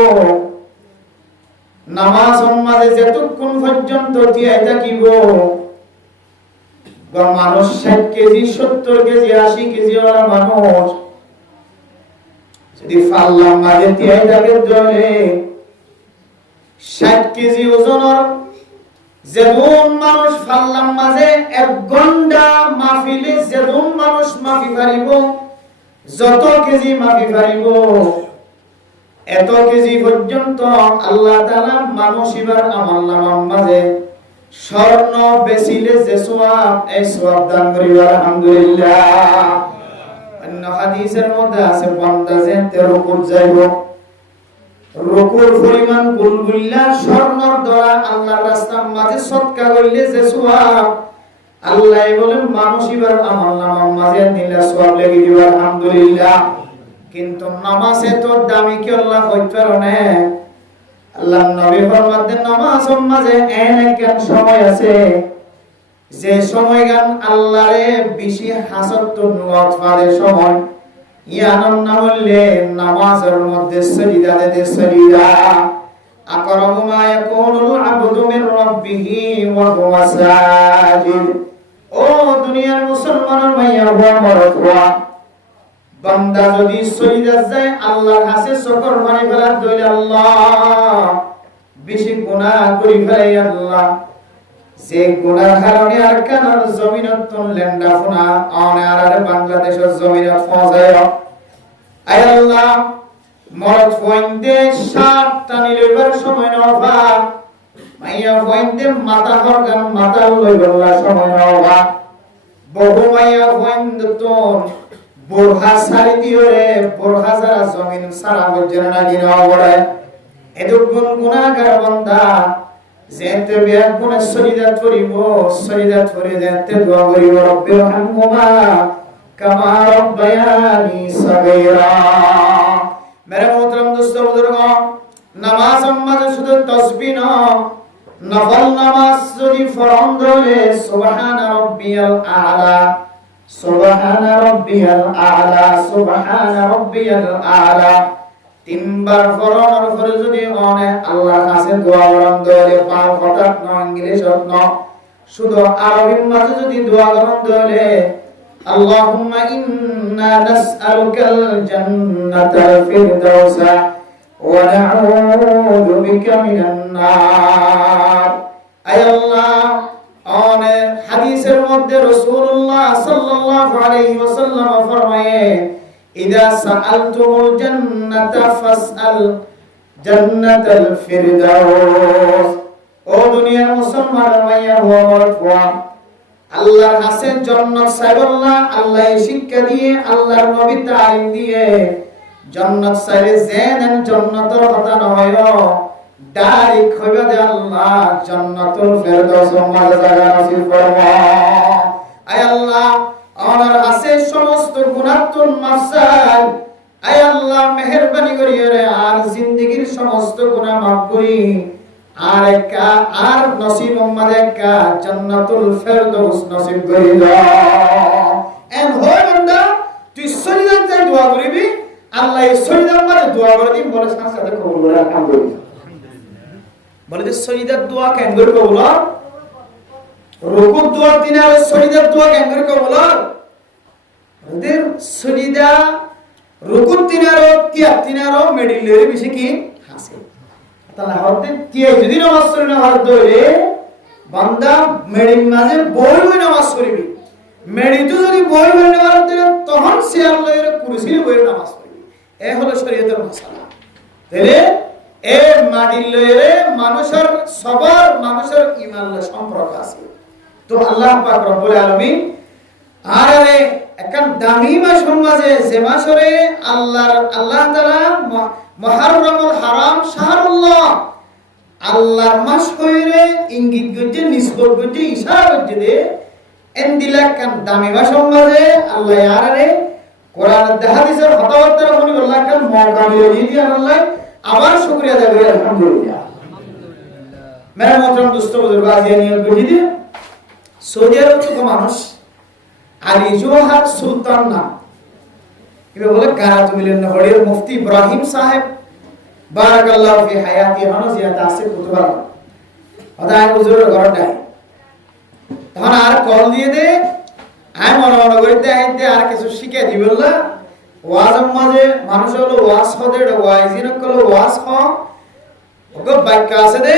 নামাজ সম্মানে যতক্ষণ পর্যন্ত দিয়ে থাকিব বা মানুষ 60 কেজি 70 কেজি 80 কেজি ওরা মানুষ যদি ফাল্লাম মাঝে দিয়ে থাকে দলে 60 কেজি ওজনের যেমন মানুষ ফাল্লাম মাঝে 1 ঘন্টা মাহফিলে যেমন মানুষ মাফি পারিব যত কেজি মাফি পারিব এত কেজি পর্যন্ত আল্লাহ তাআলা মানুষ ইবার আমলনামার মাঝে স্বর্ণ বেচিলে যে সওয়াব এই সওয়াব দান করিব আলহামদুলিল্লাহ অন্য হাদিসের মধ্যে আছে বান্দা যেতে রুকুত যাইব রুকুর পরিমাণ বুলবুল্লা স্বর্ণর দ্বারা আল্লাহর রাস্তার মাঝে সদকা করলে যে সওয়াব আল্লাহ বলেন মানুষ এবার আমলনামার মাঝে নিলে সওয়াব লেগে দিবে আলহামদুলিল্লাহ। কিন্তু নামাজে তো দামি কি আল্লাহ কইতে পারে আল্লাহ নবী ফরমাতেন নামাজের মাঝে এমন সময় আছে যে সময় গান আল্লাহরে বেশি হাসত লতফাদের সময় ইয়ানন না বললে নামাজের মধ্যে সজিদা দিতে সজিদা আকরামু মা ইয়াকুনুল আবদু মির রাব্বিহি ওয়া হুয়া সাজিদ। ও দুনিয়ার মুসলমানের মাইয়া ওয়া মরদওয়া বান্দা যদি সজিদা যায় আল্লাহর কাছে শুকর মানে ফেলা দইলে আল্লাহ বেশি গুনাহ করি ফেলে আল্লাহ যে গুনার কারণে আর কানার জমিনত লেন্ডা ফোনা আর বাংলাদেশের জমিনত পৌঁছায় আয় আল্লাহ মরদ ফইন্দে সাত টানি লইবার সময় নবা মাইয়া ফইন্দে মাথা হরগান মাথা লইবার সময় নবা বহু মাইয়া ফইন্দ তোন বোরহা সারি দিওরে বোরহা যারা জমিন সারা বজরা লাগি নবরে এদুক গুনাহগার বান্দা যেতে বিয়া গুনাহ সরিদাত করিব সরিদাত করে যেতে দোয়া করিব রব্বির হামহুমা কামা রব্বায়ানি সাগীরা। মেরে মোহতরম দোস্ত বুজুর্গ নামাজ মাঝে শুধু তাসবিহ না নফল নামাজ যদি ফরজ হলে সুবহান রাব্বিয়াল আলা সুবহান রাব্বিয়াল আলা সুবহান রাব্বিয়াল আলা তিনবার ফরনের পরে যদি অনে আল্লাহর কাছে দোয়া করন দলে পার কথা ন ইংলিশ ন শুধু আরবির মাঝে যদি দোয়া করন দলে আল্লাহুম্মা ইন্না নাসআলুকাল জান্নাতাল ফিরদাউসা ওয়া নাউযু বিকা মিনান নার। আয় আল্লাহ অনে হাদিসের মধ্যে রাসূলুল্লাহ সাল্লাল্লাহু আলাইহি ওয়াসাল্লাম ফরমায়ে ইদা সাআলতুমুল জান্নাতা ফাসআল জান্নাতাল ফিরদাউস। ও দুনিয়ার মুসলমান মাইয়া ওয়া মরদওয়া আল্লাহর কাছে জান্নাত চাইবাল্লাহ আল্লাহ শিক্ষা দিয়ে আল্লাহর নবী তালিম দিয়ে জান্নাত চাইলে যেন জান্নাতের কথা নয় ডাইরেক্ট হইবা দে আল্লাহ জান্নাতুল ফিরদাউসের মাঝে জায়গা নসিব ফরমা। আয় আল্লাহ আমার আছে সমস্ত গুনাহতুন মাফসাল আয় আল্লাহ মেহেরবানি করিয়া রে আর জিন্দেগীর সমস্ত গুনাহ মাফ করি আর নসিব উম্মাদে কা জান্নাতুল ফিরদাউস নসিব করি দাও। এম হয় বান্দা তুই সরিদার চাই দোয়া করিবি আল্লাহ এই সরিদার মাঝে দোয়া করে দিন বলে সাথে কবুল করে আলহামদুলিল্লাহ। বলে যে সরিদার দোয়া কেন করে কবুল রুকুর দোয়া দিনার সরিদার দোয়া কেন করে কবুল ওদের সরিদা রুকুর দিনারও তিনারও মেডিলের বেশি কি হাসে তাহলে হতে তিয়া যদি নামাজ পড়ি না হর দইলে বান্দা মেডিন মাঝে বই বই নামাজ পড়িবি মেডি তো যদি বই বই নামাজ পড়ে তখন সে আল্লাহর কুরসির বই নামাজ পড়িবি এ হলো শরীয়তের মাসালা। তাহলে এ মাডিলে মানুষের সবার মানুষের ঈমানের সম্পর্ক আছে। তো আল্লাহ পাক রব্বুল আলামিন আরে একখান দামি মাস মাঝে যে মাসরে আল্লাহ তাআলা মুহররমুল হারাম শাহরুল্লাহ আল্লাহর মাস কইরে ইঙ্গিত গজে নিসবত গজে ইশারা গজে এন দিলা কান দামি মাস মাঝে আল্লাহ আরে কোরআন হাদিসের কথাবার্তা বলি আল্লাহ কান মওকা দিয়ে আল্লাহ আবার শুকরিয়া আদায় করি আলহামদুলিল্লাহ। মেরা মোহতরম দোস্ত বুজুর্গ আজিয়া নিয়ত গজে সৌদি আরব থেকে মানুষ আলী জোহার সুলতান নাম এবার বলে গারাত মিলেন নহরের মুফতি ইব্রাহিম সাহেব বারাকাল্লাহু ফি হায়াতি হানো জিয়াদা আছে কুতুবা আদায় হুজুরের ঘরটায় তখন আর কল দিয়ে দে আমি মনে মনে করিতে আইতে আর কিছু শিখে দিবল্লা ওয়াজের মাঝে মানুষ হলো ওয়াজ হদে ওয়াইজিন কলো ওয়াজ হ ওকে বাক্য আছে দে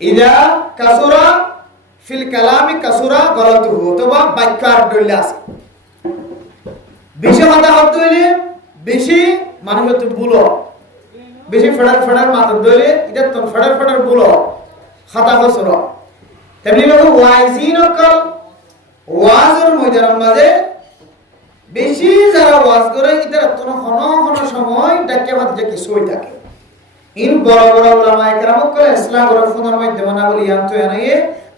ইদা কাসুরা ফিল কালামি কাসুরা গলতুহু অথবা বাক্য আর দইলে আছে বেশি কথা হতে হইলে বেশি মানুষ হতে বুলো বেশি ফেডার মাথা দইলে এটা তো ফেডার বুলো খাতা হসর তেমনি ভাবে ওয়াইজিন কল ওয়াজের ময়দানের মাঝে বেশি যারা ওয়াজ করে ইতার কোনো কোনো সময় ডাকে বাদ যে কিছু হই থাকে ইন বড় বড় উলামায়ে কেরাম করে ইসলাম ওর ফোনের মাধ্যমে না বলি আনতো এনে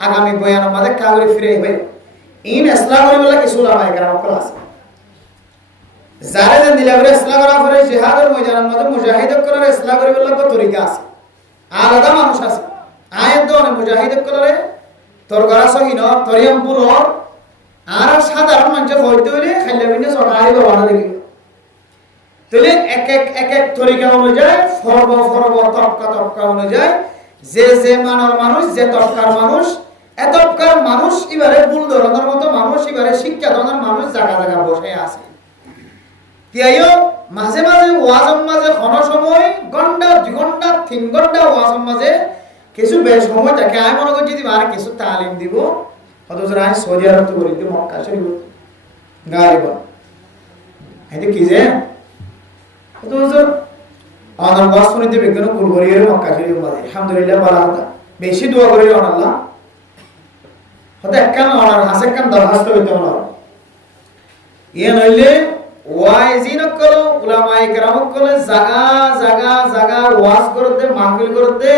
আগামী বয়ান আমাদের কাগরে ফিরে হবে ইন ইসলাম ওর বলা কিছু উলামায়ে কেরাম করে আছে যারা যে দিলাবরে ইসলাম ওর পরে জিহাদের ময়দানের মধ্যে মুজাহিদ করে ইসলাম ওর বলা কত তরিকা আছে আলাদা মানুষ আছে আয়াত দনে মুজাহিদ করে তোর গরা সহিন তরিয়াম পুরো আর সাধারণ মানুষ হইতে হইলে খাইলে বিনে সকালে বাবা দেখি তাহলে এক এক তরিকা অনুযায়ী ফরব তপকা অনুযায়ী যে মানর মানুষ যে তপকার মানুষ এতপকার মানুষ এবারে ভুল ধরনের মতো মানুষ এবারে শিক্ষা ধরনের মানুষ জায়গা জায়গা বসে আছে কিয়াইও মাঝে মাঝে ওয়াজম মাঝে কোনো সময় ঘন্টা 2 ঘন্টা 3 ঘন্টা ওয়াজম মাঝে কিছু বেশ সময় থাকে আমি মনে করছি যদি আর কিছু তালিম দিব অথচ আমি সৌদি আরব তো করি মক্কা শরীফ গারিব এটা কি যে অথচ আমার ওয়াজ শুনতে বিজ্ঞান কুলগরিয়ের মক্কা শরীফ মাঝে আলহামদুলিল্লাহ ভালো কথা বেশি দোয়া করি আল্লাহ হতে একখান অনার হাসে একখান দরখাস্ত হইতে অনার ইয়ে নইলে ওয়াইজিন কল উলামায়ে কেরাম কল জাগা ওয়াজ করতে মাহফিল করতে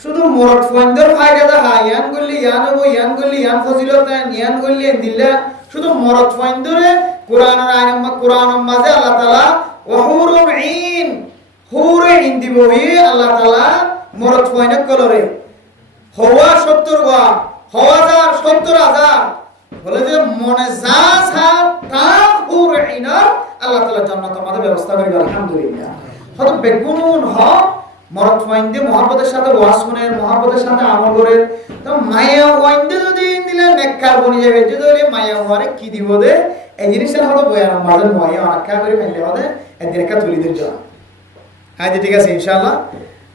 শুধু মোরত ফন্দর ফায়দা দা ইয়ান গল্লি ইয়ান হবো ইয়ান গল্লি ইয়ান ফজিলত ইয়ান গল্লি দিল্লা শুধু মোরত ফন্দরে কোরআনের মাঝে আল্লাহ তাআলা ওয়াহুরুন ঈন হুরে ঈন দিবহি আল্লাহ তাআলা মোরত ফয়না কলরে হওয়া 70 গা হওয়া 70,000 বলে যে মনে যা সাত তা হুরে ঈনার আল্লাহ তাআলা জান্নাত আমাদের ব্যবস্থা করিবে আলহামদুলিল্লাহ হয়তো বেগুন হ মরত ওয়াইন্দে মোহাব্বতের সাথে ওয়াজ শুনে মোহাব্বতের সাথে আমল করে তো মায়া ওয়াইন্দে যদি দিলে নেককার বনি যাবে যদি মায়া ওয়ারে কি দিব দে এই জিনিসটা হলো বয়ান মাঝে মায়া আকা করে ফেললে হবে একদিন একটা তুলি দিন যা আজ ঠিক আছে ইনশাআল্লাহ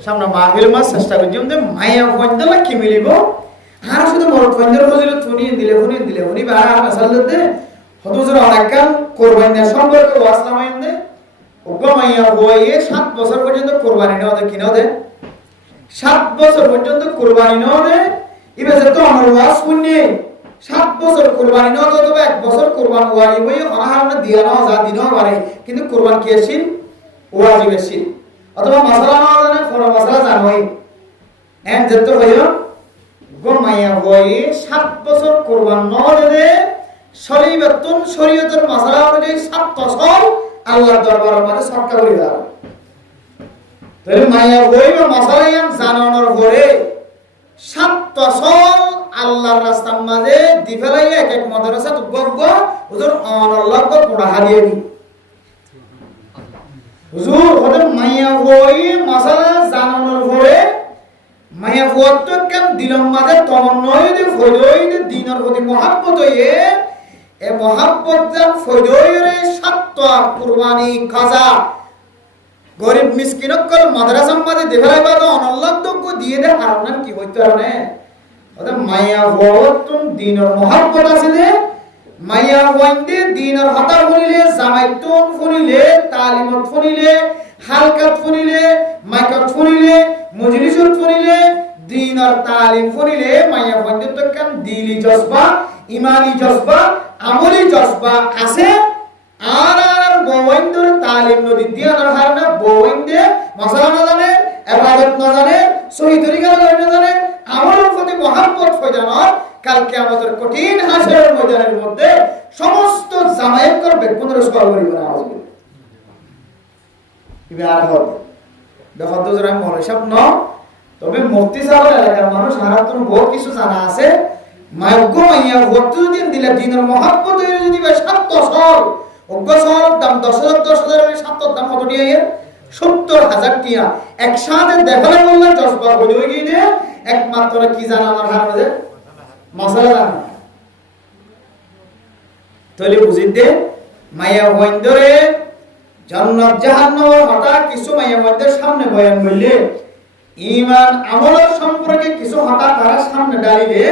সামনে মাহফিল মাস চেষ্টা করছি যে মায়া ওয়াইন্দে লা কি মিলিব আর শুধু মরত ওয়াইন্দের ফজিলত শুনি দিলে উনি আর মাসালত দে হদুজুর অনেক কাম কুরবানি সম্পর্কে ওয়াজ নামাইন্দে ওগমাইয়া বয়ে 7 বছর পর্যন্ত কুরবানি নেওয়া দেয় কিনা দে 7 বছর পর্যন্ত কুরবানি নেওয়া দে ইবেজে তো আমার ওয়াজ শুননি 7 বছর কুরবানি নেওয়া তো 1 বছর কুরবান ওয়াজি বই অনাহারনা দিয়া না যা দিনও পারে কিন্তু কুরবান কি আসিন ওয়াজিব আসিন অথবা মাসালা না জানে ফর মাসালা জানোই এন যেত হইও গোমাইয়া বয়ে 7 বছর কুরবান নেওয়া দে শরীয়তুন শরীয়তের মাসালা অনুযায়ী 7 বছর আল্লাহর দরবারের মধ্যে সরকা করে দাও তাহলে মায়া হইবে মাসালায়ান জানানোর পরে 7 বছর আল্লাহর রাস্তার মাঝে দিফেলাইয়া এক মাদ্রাসা তো গগ্গ হুজুর আল্লাহ কো পড়া হারিয়ে দি হুজুর ওদের মায়া হই মাসালা জানানোর পরে মায়া হতো কেন দিলম মাঝে তমন্নয় দে ফয়দই দে দিনের প্রতি মহব্বত হইয়ে এ মহব্বত জান ফয়দইরে 7 কুরবানি কাজা গরিব মিসকিনকল মাদ্রাসার মধ্যে দেখাইবা তো অনল্লাহযোগ্য দিয়ে দে আর নাম কি হইতো আরে ওটা মায়া হওয়াতুন দিনের মহব্বত আছে রে মায়া হইন্দে দিনের হতা শুনিলে জামাইতুন শুনিলে তালিমত শুনিলে হালকাত শুনিলে মাইকত শুনিলে মজলিসত শুনিলে দিনের তালিম শুনিলে মায়া হইন্দে তো কান দিলি জজবা ইমানি জজবা আমলি জজবা আছে আর বওয়াইন্দর তালিম নদী দিয়া না হারনা বওয়াইন্দে মাসালা না জানে ইবাদত না জানে সহি তরিকা না জানে আমলের প্রতি মহব্বত ফয়দানোর কাল কিয়ামতের কঠিন হাসরের ময়দানের মধ্যে সমস্ত জামায়েত করবে কোন রসুল করিব না আওয়াজ কি আর হবে দেখো তো জরা মনে সব ন তবে মুফতি সাহেব এলাকার মানুষ হারাতুন বহুত কিছু জানা আছে মায়গো মাইয়া ভর্তি দিন দিলে দিনের মহব্বত যদি 7 বছর অগ্রসর দাম 10,000 এর 7 দাম কত টিয়া 70,000 টিয়া একসাথে দেখালে বললে জজবা হয়ে গিয়ে একমাত্র কি জানা আমার হারাতে মাসালা জানা তাহলে বুঝিতে মায়া হইন্দরে জান্নাত জাহান্নামের হতা কিছু মায়া হইন্দের সামনে বয়ান বললে ঈমান আমলের সম্পর্কে কিছু হতা তারা সামনে ডালিলে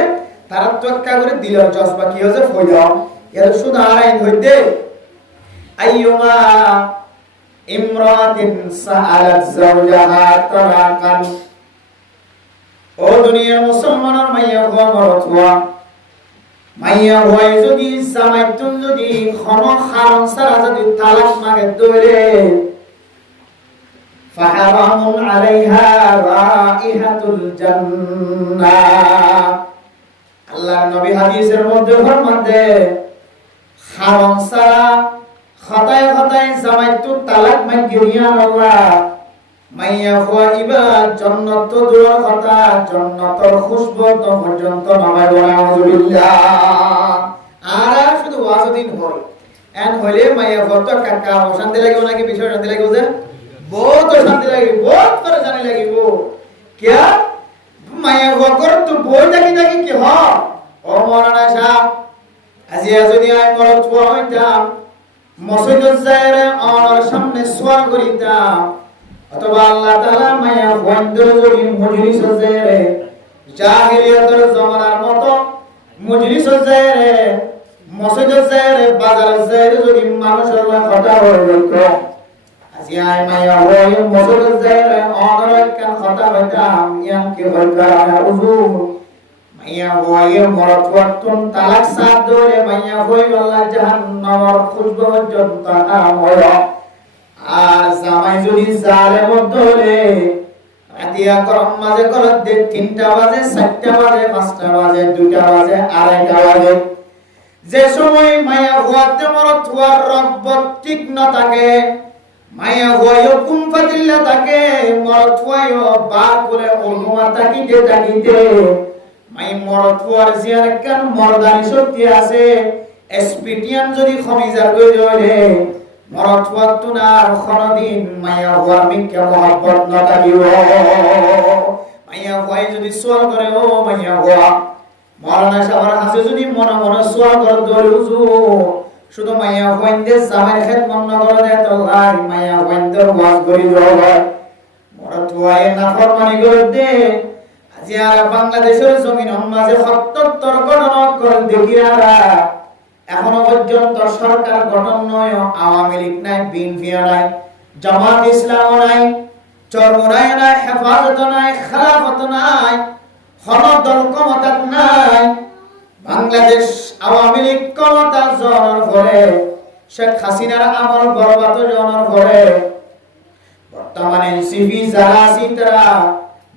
তারা তক্কা করে দিলের জজবা কি হচ্ছে ফয়দা এর শুধু আইন হইতে আইয়ুমা ইমরাতিন সাআলাত যাওজাহা তালাকান ও দুনিয়ার মুসলমানের মাইয়া গো মরতওয়া মাইয়া হয় যদি জামাইতুন যদি খন খারণ সারা যদি তালাক মাগে দইলে ফাহারামুন আলাইহা রাইহাতুল জান্নাহ। আল্লাহর নবী হাদিসের মধ্যে ফরমান দেন খারণ সারা খতায় খতায় জামাইতুন তালাক মাগে দিয়া আল্লাহ মাইয়া হইবা জান্নাত দূরের কথা জান্নাতের খুশবু তো পর্যন্ত নামায় নাউজুবিল্লাহ। আর শুধু ওয়াজদিন হয় এন হইলে মাইয়া হতো কাকা শান্তি লাগিব নাকি বিষয় শান্তি লাগিব যে বহুত শান্তি লাগিব বহুত পরেশানি লাগিব কিয়া মাইয়া হকর তো বই থাকি থাকি কি হ ও মরানা সাহেব আজি যদি আই মরত হইতাম মসজিদ যায়রে আমার সামনে সোয়া করিতাম অথবা আল্লাহ তাআলা মায়া বন্ধ যদি মজলিস যায় জাহেলিয়াতের জামানার মতো মজলিস যায় মসজিদ যায় বাজার যায় যদি মানুষের কথা হয়ে যেত আজি আই মায়া হই মসজিদ যায় অনর কান কথা হইতাম ইয়াম কি হইতা উজু মায়া হই মরত ওয়াক্তুন তালাক সাদ দরে মায়া হই আল্লাহ জাহান্নামের খুশবু পর্যন্ত আমরা। আর জামাই যদি জালেম ধরে রাতিয়া গরম মাঝে করে 3টা বাজে 4টা বাজে 5টা বাজে 2টা বাজে 2:30টা বাজে যে সময় মায়া হওয়াতে মরত হওয়ার রব্বত ঠিক না থাকে মায়া হওয়ায় কুম ফাদিল্লা থাকে মরত হওয়ায় বার করে ওলুমা তাকিতে তাকিতে মাই মরত হওয়ার জিয়ার কান মর্দানি শক্তি আছে এসপিটিয়াম যদি খমিজার করে ধরে মরত ওয়াক্তুনার খনদিন মায়া হওয়ার মিকে মহব্বত না থাকিব মায়া হওয়াই যদি সোয়াল করে ও মায়া হওয়া মরনা সাবার হাসে যদি মনে মনে সোয়াল করে দৌড় উজু শুধু মায়া হওয়াইতে জামের খেত মন করে দেয় তো লাই মায়া হওয়াইতে ওয়াজ করি দেওয়া মরত হওয়াই নাফরমানি করে দে আজি আর বাংলাদেশের জমিন মাঝে ৭৭ ঘটনা করে দেখিয়ারা এখনো পর্যন্ত সরকার গঠন নয় আওয়ামী লীগ নাই বিএনপি নাই জামাত ইসলাম নাই চরমোনাই নাই হেফাজত নাই খেলাফত নাই হনদল ক্ষমতা নাই বাংলাদেশ আওয়ামী লীগ ক্ষমতা জনের পরে শেখ হাসিনার আমল বরবাদ জনের পরে বর্তমানে এনসিপি যারা আছে তারা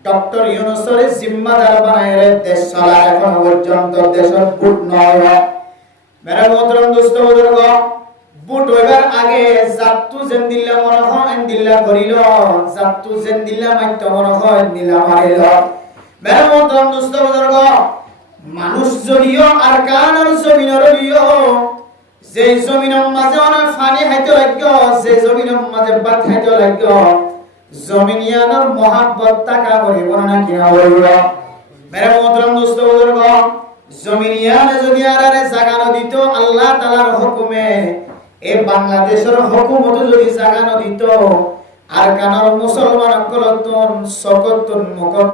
ডক্টর ইউনূসের জিম্মাদার বানায় দেশ চালায় এখনো পর্যন্ত দেশের ভোট নয়। মেরা মোহতরম দোস্ত বুজুর্গ বুট হইবার আগে জাতু জেন্দিল্লা মনে হয় দিল্লা করিল জাতু জেন্দিল্লা মাইত মনে হয় দিল্লা মারিল। মেরা মোহতরম দোস্ত বুজুর্গ মানুষ যদিও আর কানার জমিনের লিও যে জমিনের মাঝে অনেক পানি খাইতে লাগল যে জমিনের মাঝে ভাত খাইতে লাগল জমিনিয়ানোর মহাব্বত টাকা করিব না কিনা বলিব। মেরা মোহতরম দোস্ত বুজুর্গ জমিনিয়ানে যদি আরারে জাগানো দিত আল্লাহ তাআলার হুকুমে এই বাংলাদেশের হুকুমত যদি জাগানো দিত আর কানার মুসলমান কলতন সকতন মুকত